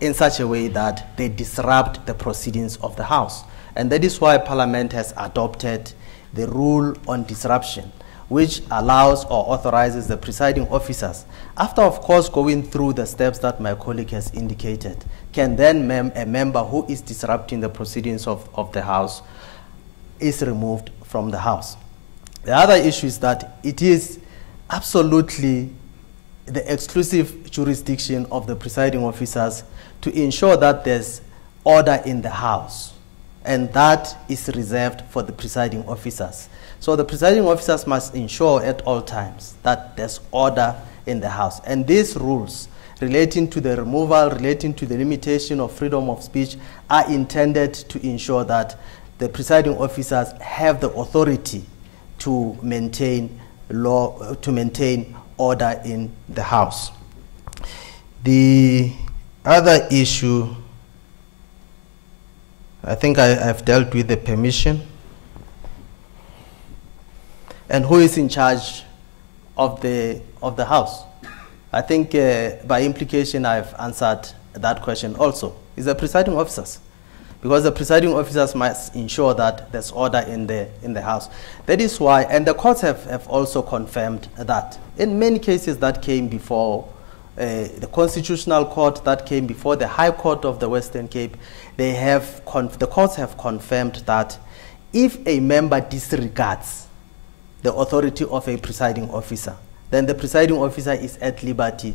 in such a way that they disrupt the proceedings of the House. And that is why Parliament has adopted the rule on disruption, which allows or authorizes the presiding officers, after of course going through the steps that my colleague has indicated, can then a member who is disrupting the proceedings of the House is removed from the House. The other issue is that it is absolutely the exclusive jurisdiction of the presiding officers to ensure that there's order in the House, and that is reserved for the presiding officers. So the presiding officers must ensure at all times that there's order in the House. And these rules relating to the removal, relating to the limitation of freedom of speech are intended to ensure that the presiding officers have the authority to maintain law, to maintain order in the House. The other issue, I think I've dealt with the permission. And who is in charge of the House? I think by implication I've answered that question also. It's the presiding officers, because the presiding officers must ensure that there's order in the House. That is why, and the courts have also confirmed that. In many cases that came before the Constitutional Court, that came before the High Court of the Western Cape, the courts have confirmed that if a member disregards the authority of a presiding officer, then the presiding officer is at liberty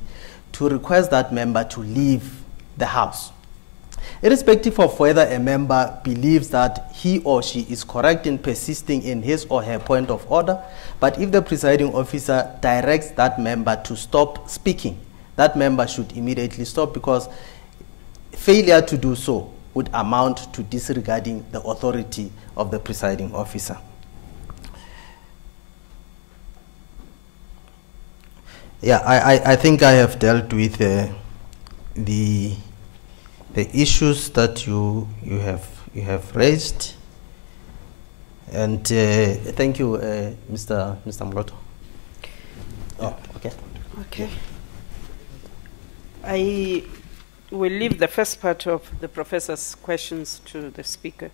to request that member to leave the House. Irrespective of whether a member believes that he or she is correct in persisting in his or her point of order, but if the presiding officer directs that member to stop speaking, that member should immediately stop, because failure to do so would amount to disregarding the authority of the presiding officer. Yeah, I think I have dealt with the issues that you have raised, and thank you, Mr. Mloto. Oh, okay. Okay. I will leave the first part of the professor's questions to the speaker.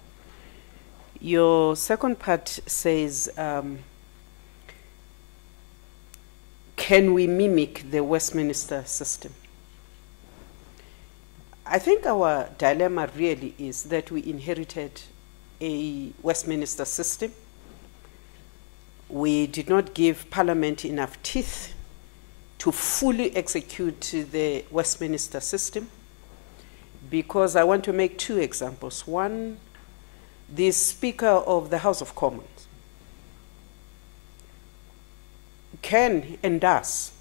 Your second part says, can we mimic the Westminster system? I think our dilemma really is that we inherited a Westminster system. We did not give Parliament enough teeth to fully execute the Westminster system, because I want to make two examples. One, the Speaker of the House of Commons can and does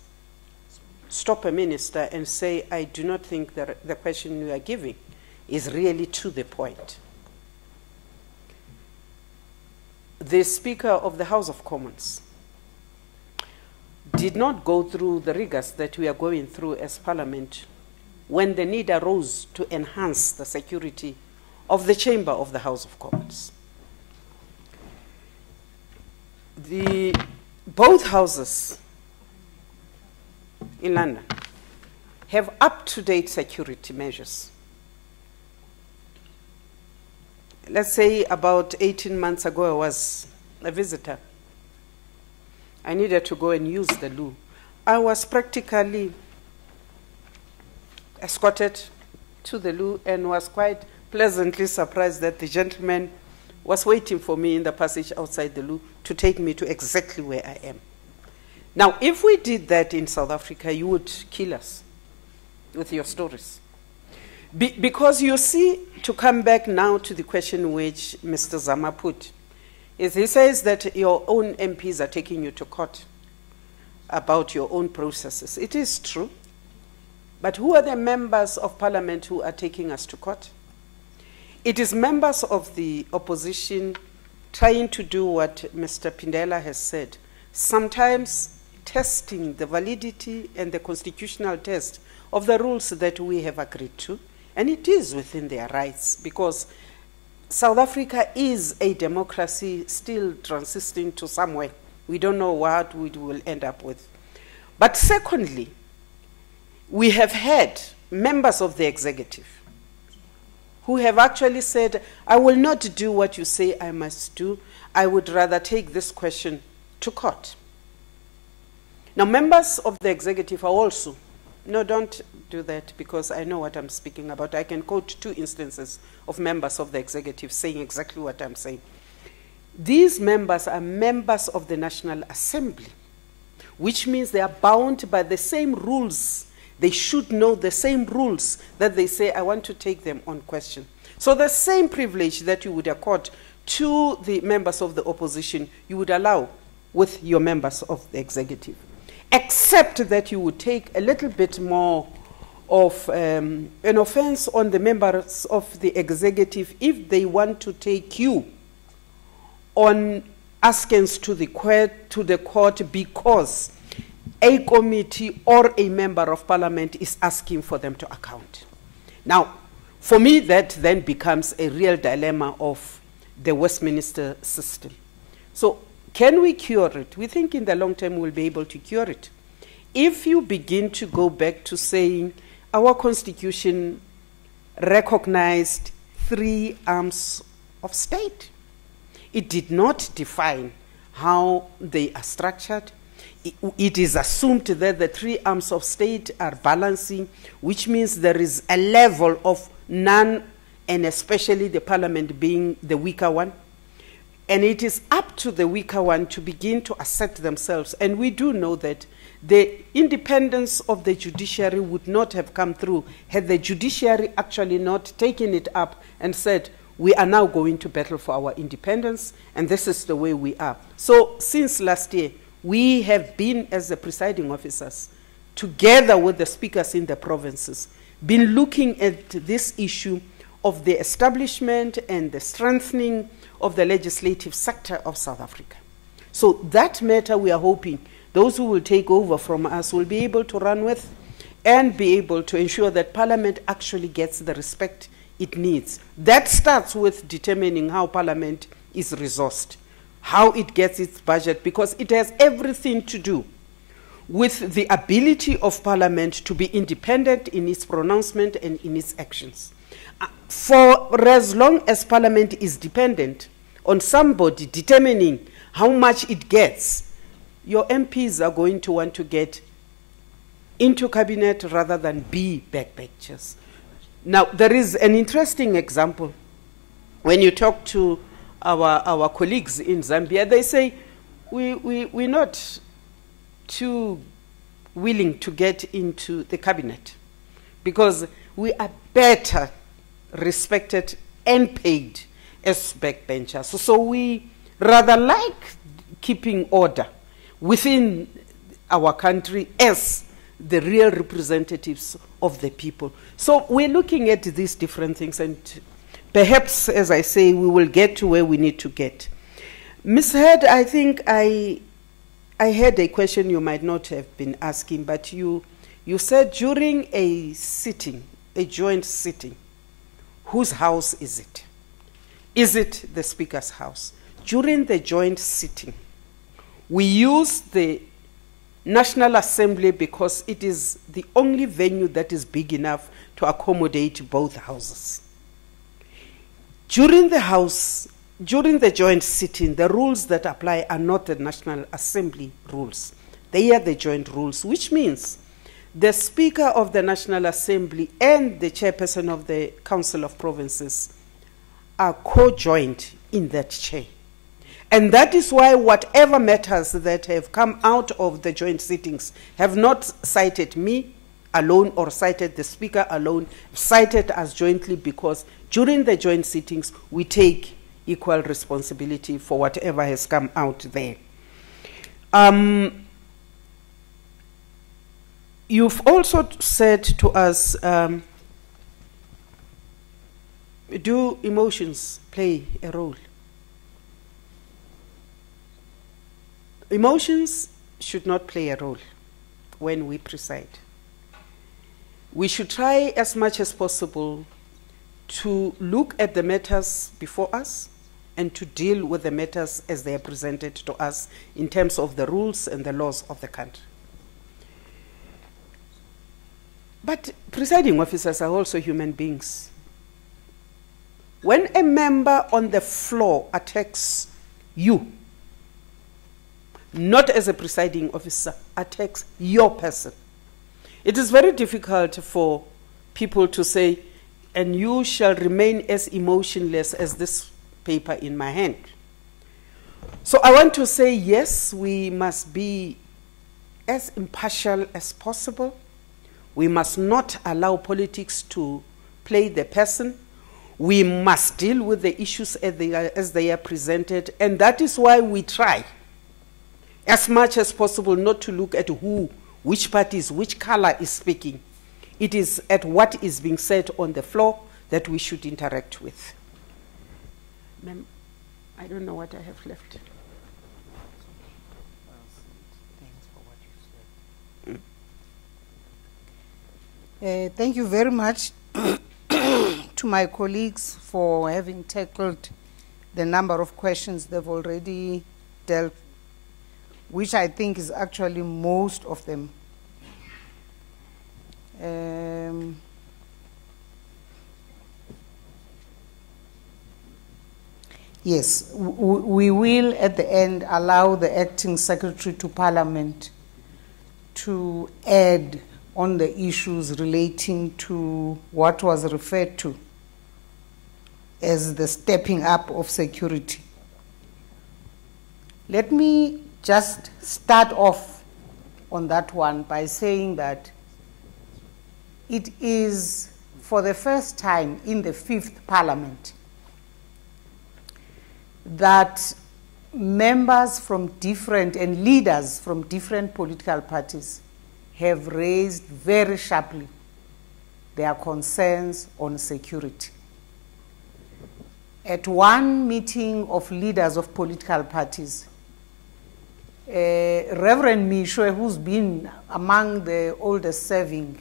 stop a minister and say, I do not think that the question you are giving is really to the point. The Speaker of the House of Commons did not go through the rigors that we are going through as Parliament when the need arose to enhance the security of the chamber of the House of Commons. Both houses in London have up-to-date security measures. Let's say about 18 months ago, I was a visitor. I needed to go and use the loo. I was practically escorted to the loo and was quite pleasantly surprised that the gentleman was waiting for me in the passage outside the loo to take me to exactly where I am. Now, if we did that in South Africa, you would kill us with your stories. Because you see, to come back now to the question which Mr. Zama put, is he says that your own MPs are taking you to court about your own processes. It is true. But who are the members of Parliament who are taking us to court? It is members of the opposition trying to do what Mr. Pindela has said, sometimes testing the validity and the constitutional test of the rules that we have agreed to. And it is within their rights, because South Africa is a democracy still transiting to somewhere. We don't know what we will end up with. But secondly, we have had members of the executive who have actually said, I will not do what you say I must do. I would rather take this question to court. Now, members of the executive are also, no, don't do that because I know what I'm speaking about. I can quote 2 instances of members of the executive saying exactly what I'm saying. These members are members of the National Assembly, which means they are bound by the same rules. They should know the same rules that they say, I want to take them on question. So the same privilege that you would accord to the members of the opposition, you would allow with your members of the executive, except that you would take a little bit more of an offense on the members of the executive if they want to take you on askance to the court because a committee or a member of parliament is asking for them to account. Now, for me, that then becomes a real dilemma of the Westminster system. So, can we cure it? We think in the long term we'll be able to cure it. If you begin to go back to saying our constitution recognized 3 arms of state, it did not define how they are structured. It is assumed that the 3 arms of state are balancing, which means there is a level of none, and especially the parliament being the weaker one. And it is up to the weaker one to begin to assert themselves. And we do know that the independence of the judiciary would not have come through had the judiciary actually not taken it up and said, we are now going to battle for our independence, and this is the way we are. So since last year, we have been, as the presiding officers, together with the speakers in the provinces, been looking at this issue of the establishment and the strengthening of the legislative sector of South Africa. So that matter we are hoping those who will take over from us will be able to run with and be able to ensure that Parliament actually gets the respect it needs. That starts with determining how Parliament is resourced, how it gets its budget, because it has everything to do with the ability of Parliament to be independent in its pronouncement and in its actions. For as long as Parliament is dependent on somebody determining how much it gets, your MPs are going to want to get into cabinet rather than be backbenchers. Now, there is an interesting example. When you talk to our colleagues in Zambia, they say, we're not too willing to get into the cabinet because we are better respected and paid as backbenchers. So we rather like keeping order within our country as the real representatives of the people. So we're looking at these different things, and perhaps, as I say, we will get to where we need to get. Ms. Head, I think I had a question you might not have been asking, but you said during a sitting, a joint sitting, whose house is it? Is it the Speaker's house? During the joint sitting, we use the National Assembly because it is the only venue that is big enough to accommodate both houses. During the joint sitting, the rules that apply are not the National Assembly rules. They are the joint rules, which means the Speaker of the National Assembly and the Chairperson of the Council of Provinces are co-joined in that chair. And that is why whatever matters that have come out of the joint sittings have not cited me alone or cited the Speaker alone, cited us jointly, because during the joint sittings we take equal responsibility for whatever has come out there. You've also said to us, do emotions play a role? Emotions should not play a role when we preside. We should try as much as possible to look at the matters before us and to deal with the matters as they are presented to us in terms of the rules and the laws of the country. But presiding officers are also human beings. When a member on the floor attacks you, not as a presiding officer, attacks your person. It is very difficult for people to say, and you shall remain as emotionless as this paper in my hand. So I want to say, yes, we must be as impartial as possible. We must not allow politics to play the person. We must deal with the issues as they are presented, and that is why we try as much as possible not to look at who, which parties, which color is speaking. It is at what is being said on the floor that we should interact with. Ma'am, I don't know what I have left. Thank you very much to my colleagues for having tackled the number of questions they've already dealt, which I think is actually most of them. Yes, we will at the end allow the acting secretary to Parliament to add on the issues relating to what was referred to as the stepping up of security. Let me just start off on that one by saying that it is for the first time in the 5th Parliament that members from different and leaders from different political parties have raised very sharply their concerns on security. At one meeting of leaders of political parties, Reverend Mishwe, who's been among the oldest serving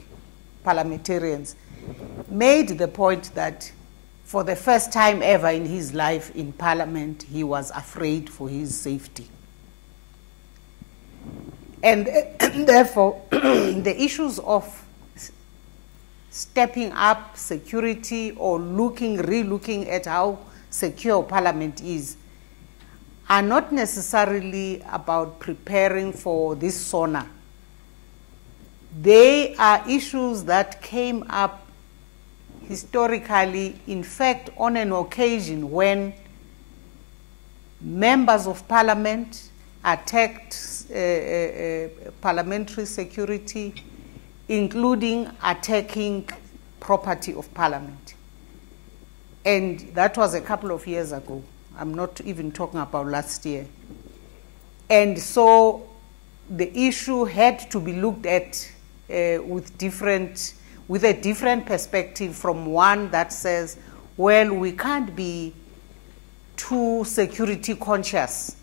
parliamentarians, made the point that for the first time ever in his life in Parliament, he was afraid for his safety. And therefore, the issues of stepping up security or re-looking at how secure Parliament is are not necessarily about preparing for this SONA. They are issues that came up historically, in fact, on an occasion when members of Parliament attacked parliamentary security, including attacking property of Parliament. And that was a couple of years ago. I'm not even talking about last year. And so the issue had to be looked at with a different perspective from one that says, well, we can't be too security conscious.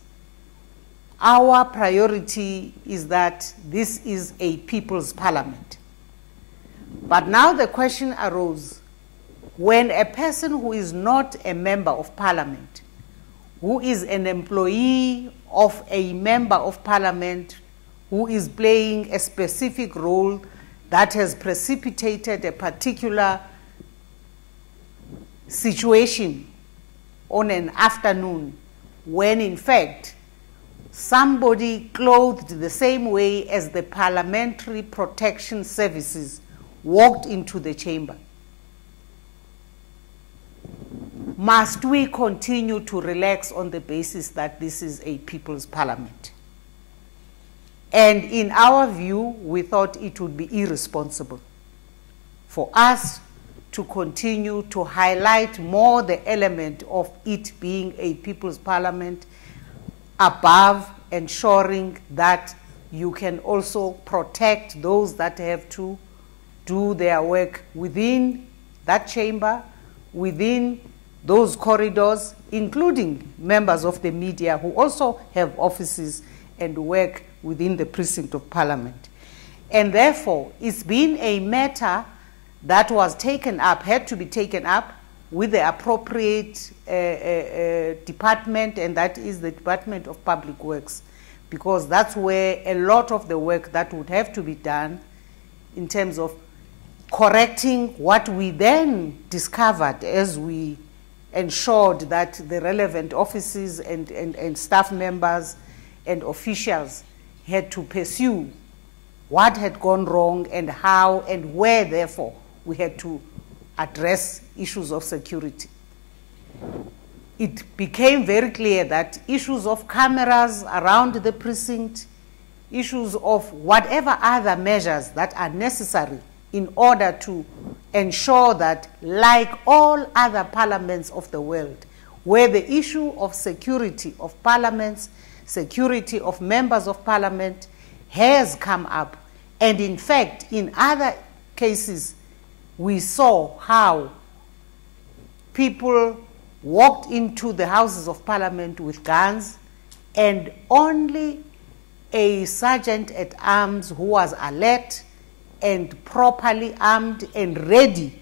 Our priority is that this is a people's parliament. But now the question arose, when a person who is not a member of parliament, who is an employee of a member of parliament, who is playing a specific role that has precipitated a particular situation on an afternoon when in fact somebody clothed the same way as the Parliamentary Protection Services walked into the chamber. Must we continue to relax on the basis that this is a people's parliament? And in our view, we thought it would be irresponsible for us to continue to highlight more the element of it being a people's parliament above ensuring that you can also protect those that have to do their work within that chamber, within those corridors, including members of the media who also have offices and work within the precinct of Parliament. And therefore, it's been a matter that was taken up, had to be taken up with the appropriate department, and that is the Department of Public Works, because that's where a lot of the work that would have to be done in terms of correcting what we then discovered as we ensured that the relevant offices and staff members and officials had to pursue what had gone wrong and how and where, therefore, we had to address issues of security. It became very clear that issues of cameras around the precinct, issues of whatever other measures that are necessary in order to ensure that, like all other parliaments of the world, where the issue of security of parliaments, security of members of parliament has come up. And in fact, in other cases, we saw how people walked into the Houses of Parliament with guns, and only a sergeant at arms who was alert and properly armed and ready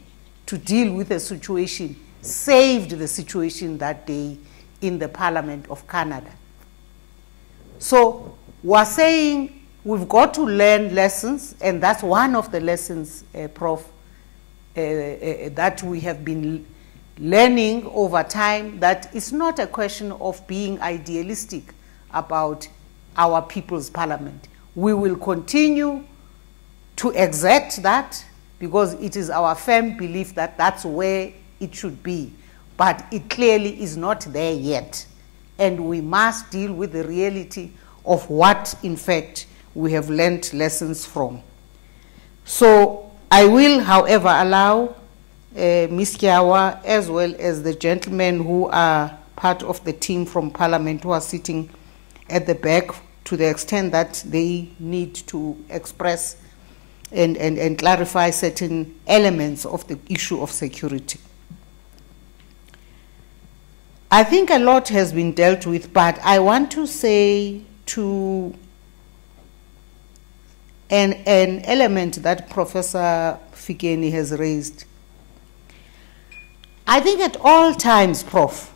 to deal with the situation saved the situation that day in the Parliament of Canada. So we're saying we've got to learn lessons, and that's one of the lessons, Prof, that we have been learning over time, that it's not a question of being idealistic about our people's parliament. We will continue to exert that because it is our firm belief that that's where it should be. But it clearly is not there yet. And we must deal with the reality of what, in fact, we have learned lessons from. So I will, however, allow Ms. Kiawa, as well as the gentlemen who are part of the team from Parliament who are sitting at the back, to the extent that they need to express and clarify certain elements of the issue of security. I think a lot has been dealt with, but I want to say to an element that Professor Fikeni has raised. I think at all times, Prof,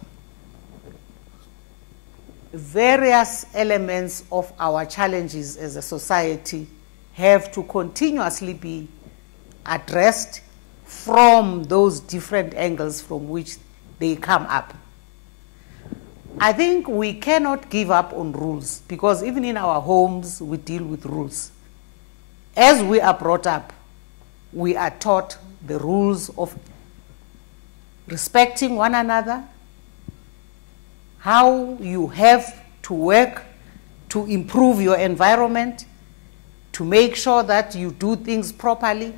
various elements of our challenges as a society have to continuously be addressed from those different angles from which they come up. I think we cannot give up on rules, because even in our homes we deal with rules. As we are brought up, we are taught the rules of respecting one another, how you have to work to improve your environment, to make sure that you do things properly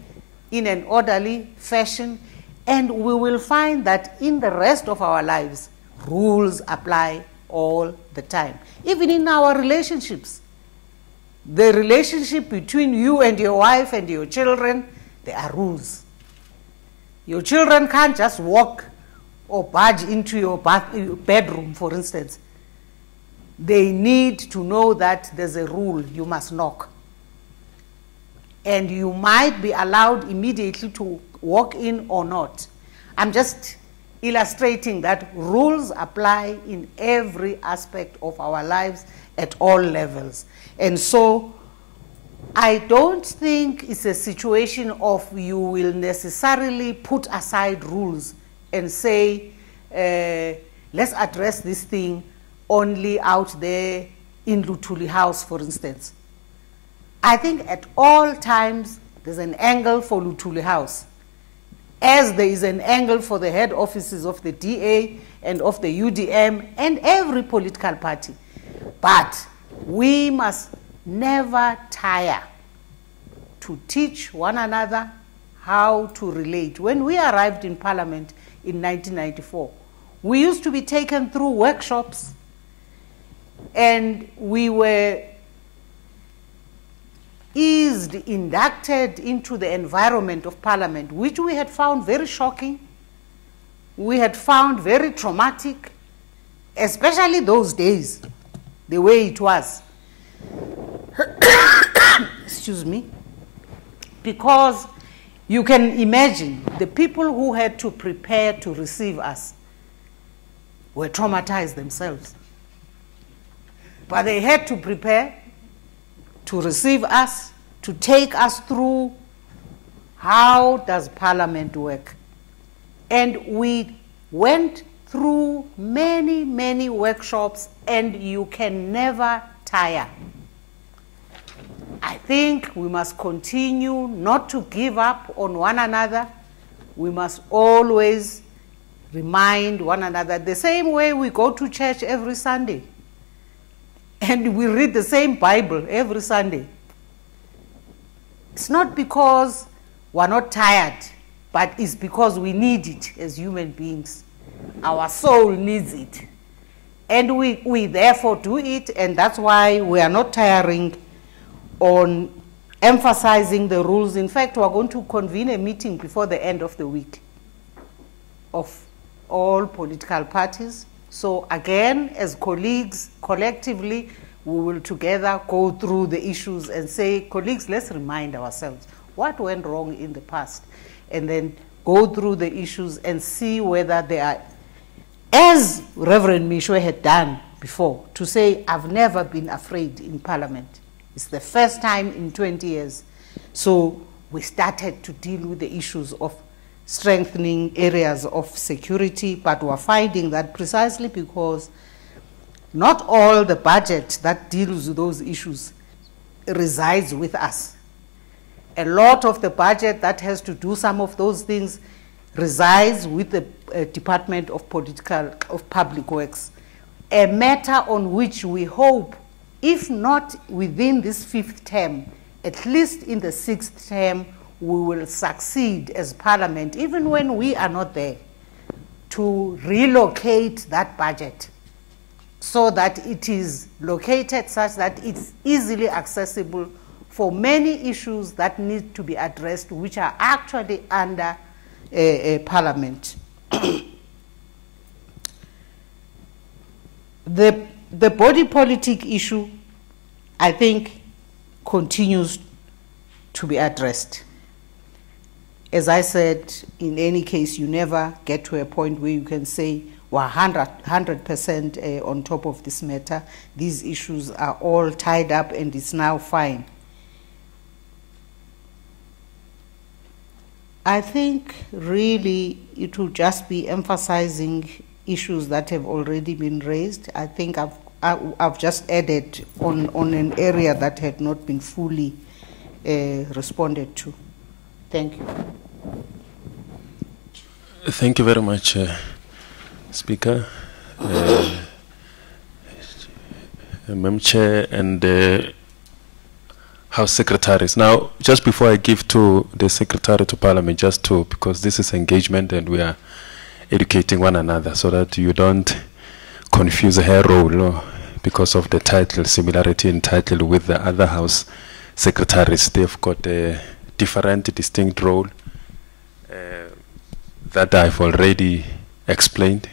in an orderly fashion, and we will find that in the rest of our lives, rules apply all the time. Even in our relationships, the relationship between you and your wife and your children, there are rules. Your children can't just walk or barge into your bedroom, for instance. They need to know that there's a rule: you must knock. And you might be allowed immediately to walk in or not. I'm just illustrating that rules apply in every aspect of our lives at all levels. And so I don't think it's a situation of you will necessarily put aside rules and say, let's address this thing only out there in Luthuli House, for instance. I think at all times there's an angle for Luthuli House, as there is an angle for the head offices of the DA and of the UDM and every political party. But we must never tire to teach one another how to relate. When we arrived in Parliament in 1994, we used to be taken through workshops, and we were inducted into the environment of Parliament, which we had found very shocking, we had found very traumatic, especially those days, the way it was. Excuse me. Because you can imagine the people who had to prepare to receive us were traumatized themselves. But they had to prepare to receive us, to take us through how does Parliament work. And we went through many, many workshops, and you can never tire. I think we must continue not to give up on one another. We must always remind one another, the same way we go to church every Sunday and we read the same Bible every Sunday. It's not because we're not tired, but it's because we need it as human beings. Our soul needs it. And we therefore do it, and that's why we are not tiring on emphasizing the rules. In fact, we're going to convene a meeting before the end of the week of all political parties. So again, as colleagues, collectively, we will together go through the issues and say, colleagues, let's remind ourselves what went wrong in the past, and then go through the issues and see whether they are, as Reverend Mishwe had done before, to say, I've never been afraid in Parliament. It's the first time in 20 years. So we started to deal with the issues of strengthening areas of security, but we're finding that precisely because not all the budget that deals with those issues resides with us. A lot of the budget that has to do some of those things resides with the Department of Public Works, a matter on which we hope, if not within this 5th term, at least in the 6th term, we will succeed as Parliament, even when we are not there, to relocate that budget so that it is located such that it's easily accessible for many issues that need to be addressed, which are actually under Parliament. The body politic issue, I think, continues to be addressed. As I said, in any case, you never get to a point where you can say, we're 100% on top of this matter. These issues are all tied up and it's now fine. I think really it will just be emphasizing issues that have already been raised. I think I've just added on an area that had not been fully responded to. Thank you. Thank you very much, Speaker, Madam Chair, and House Secretaries. Now, just before I give to the Secretary to Parliament, because this is engagement and we are educating one another so that you don't confuse her role because of the title, similarity in title with the other House Secretaries. They've got a different, distinct role that I've already explained.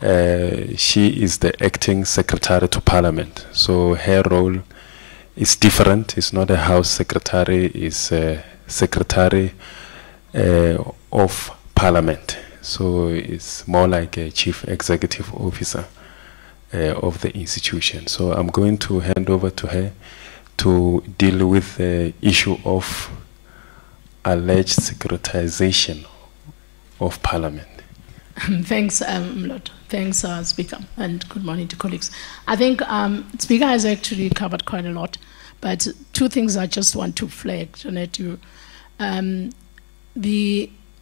She is the acting Secretary to Parliament, so her role is different. It's not a House Secretary, it's a Secretary of Parliament. So it's more like a Chief Executive Officer of the institution. So I'm going to hand over to her to deal with the issue of alleged securitization of Parliament. Thanks, Lord. Thanks, Speaker, and good morning to colleagues. I think Speaker has actually covered quite a lot, but two things I just want to flag, Janet.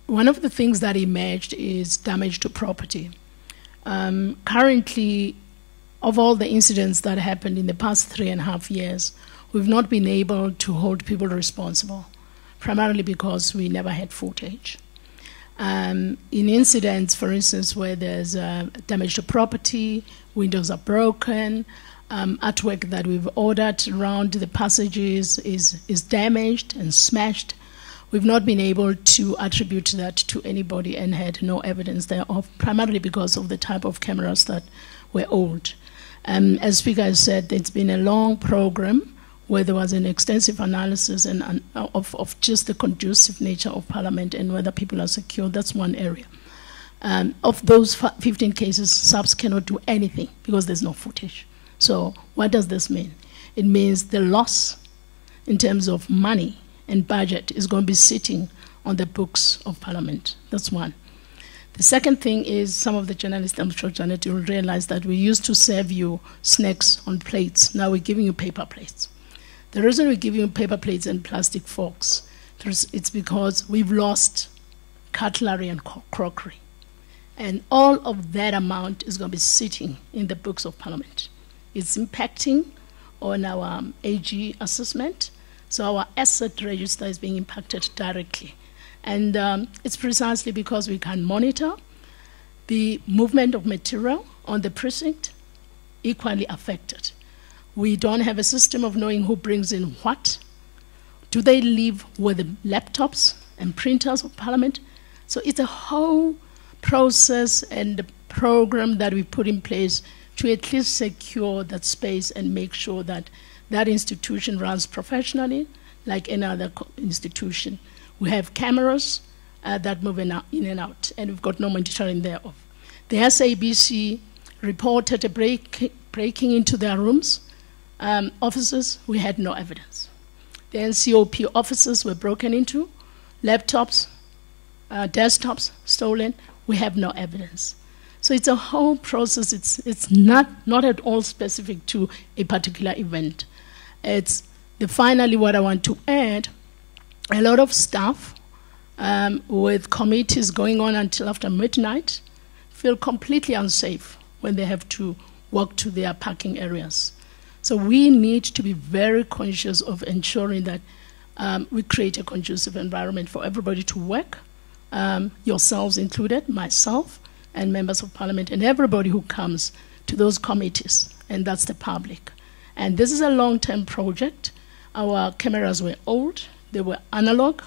One of the things that emerged is damage to property. Currently, of all the incidents that happened in the past 3.5 years, we've not been able to hold people responsible, primarily because we never had footage. In incidents, for instance, where there's damage to property, windows are broken, artwork that we've ordered around the passages is damaged and smashed, we've not been able to attribute that to anybody and had no evidence thereof, primarily because of the type of cameras that were old. As Speaker has said, it's been a long program where there was an extensive analysis of just the conducive nature of Parliament and whether people are secure. That's one area. Of those 15 cases, SAPS cannot do anything because there's no footage. So what does this mean? It means the loss in terms of money and budget is going to be sitting on the books of Parliament. That's one. The second thing is some of the journalists, I'm sure Janet, will realize that we used to serve you snacks on plates. Now we're giving you paper plates. The reason we're giving you paper plates and plastic forks, it's because we've lost cutlery and crockery. And all of that amount is going to be sitting in the books of Parliament. It's impacting on our AG assessment, so our asset register is being impacted directly. And it's precisely because we can monitor the movement of material on the precinct, equally affected. We don't have a system of knowing who brings in what. Do they leave with the laptops and printers of Parliament? So it's a whole process and the program that we put in place to at least secure that space and make sure that that institution runs professionally like any other institution. We have cameras that move in and out, and we've got no monitoring thereof. The SABC reported a breaking into their rooms. Offices, we had no evidence. The NCOP offices were broken into, laptops, desktops stolen, we have no evidence. So it's a whole process. It's not at all specific to a particular event. It's finally what I want to add. A lot of staff with committees going on until after midnight feel completely unsafe when they have to walk to their parking areas. So we need to be very conscious of ensuring that we create a conducive environment for everybody to work, yourselves included, myself, and members of Parliament, and everybody who comes to those committees, and that's the public. And this is a long-term project. Our cameras were old, they were analog.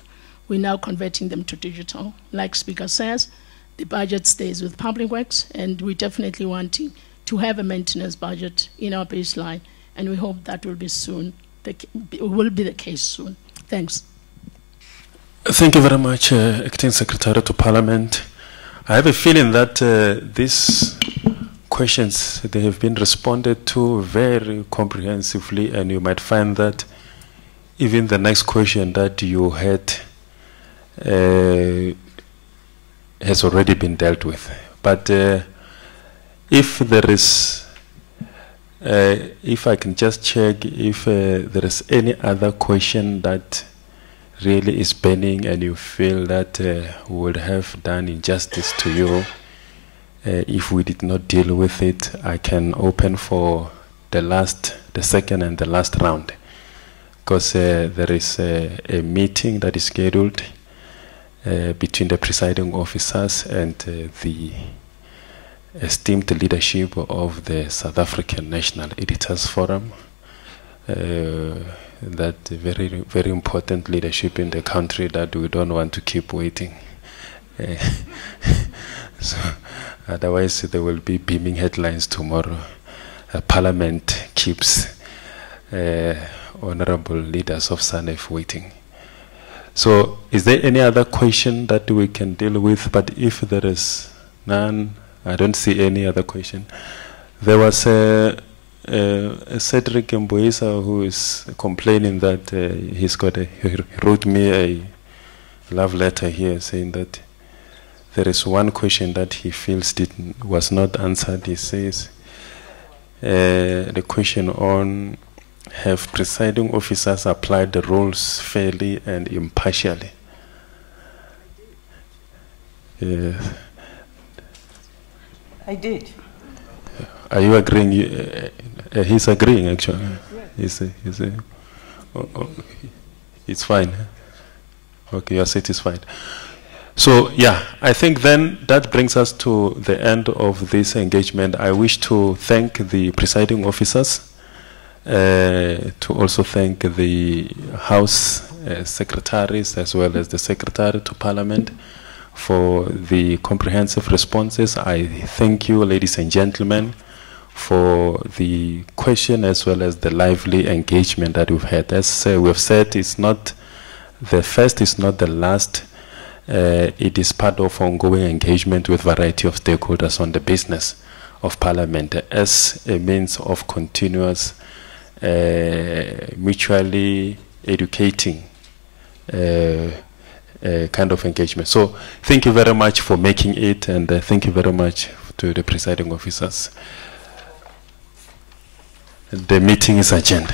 We're now converting them to digital. Like Speaker says, the budget stays with Public Works, and we're definitely wanting to have a maintenance budget in our baseline, and we hope that will be soon. Will be the case soon. Thanks. Thank you very much, Acting Secretary to Parliament. I have a feeling that these questions, they have been responded to very comprehensively, and you might find that even the next question that you had has already been dealt with. But if there is, if I can just check if there is any other question that really is pending and you feel that we would have done injustice to you, if we did not deal with it, I can open for the second and the last round. Because there is a meeting that is scheduled between the presiding officers and the esteemed leadership of the South African National Editors Forum. That very, very important leadership in the country that we don't want to keep waiting. So otherwise there will be beaming headlines tomorrow. Parliament keeps honorable leaders of SANEF waiting. So is there any other question that we can deal with? But if there is none, I don't see any other question. There was Cedric Mboisa who is complaining that he wrote me a love letter here saying that there is one question that he feels was not answered. He says the question on, have presiding officers applied the rules fairly and impartially? I did. Are you agreeing? He's agreeing, actually. Yes. It's fine. Okay, you're satisfied. So, yeah, I think then that brings us to the end of this engagement. I wish to thank the presiding officers, to also thank the House secretaries as well as the Secretary to Parliament for the comprehensive responses. I thank you, ladies and gentlemen, for the question as well as the lively engagement that we've had. As we've said, it's not the first, it's not the last. It is part of ongoing engagement with a variety of stakeholders on the business of Parliament as a means of continuous mutually educating kind of engagement. So thank you very much for making it, and thank you very much to the presiding officers. The meeting is adjourned.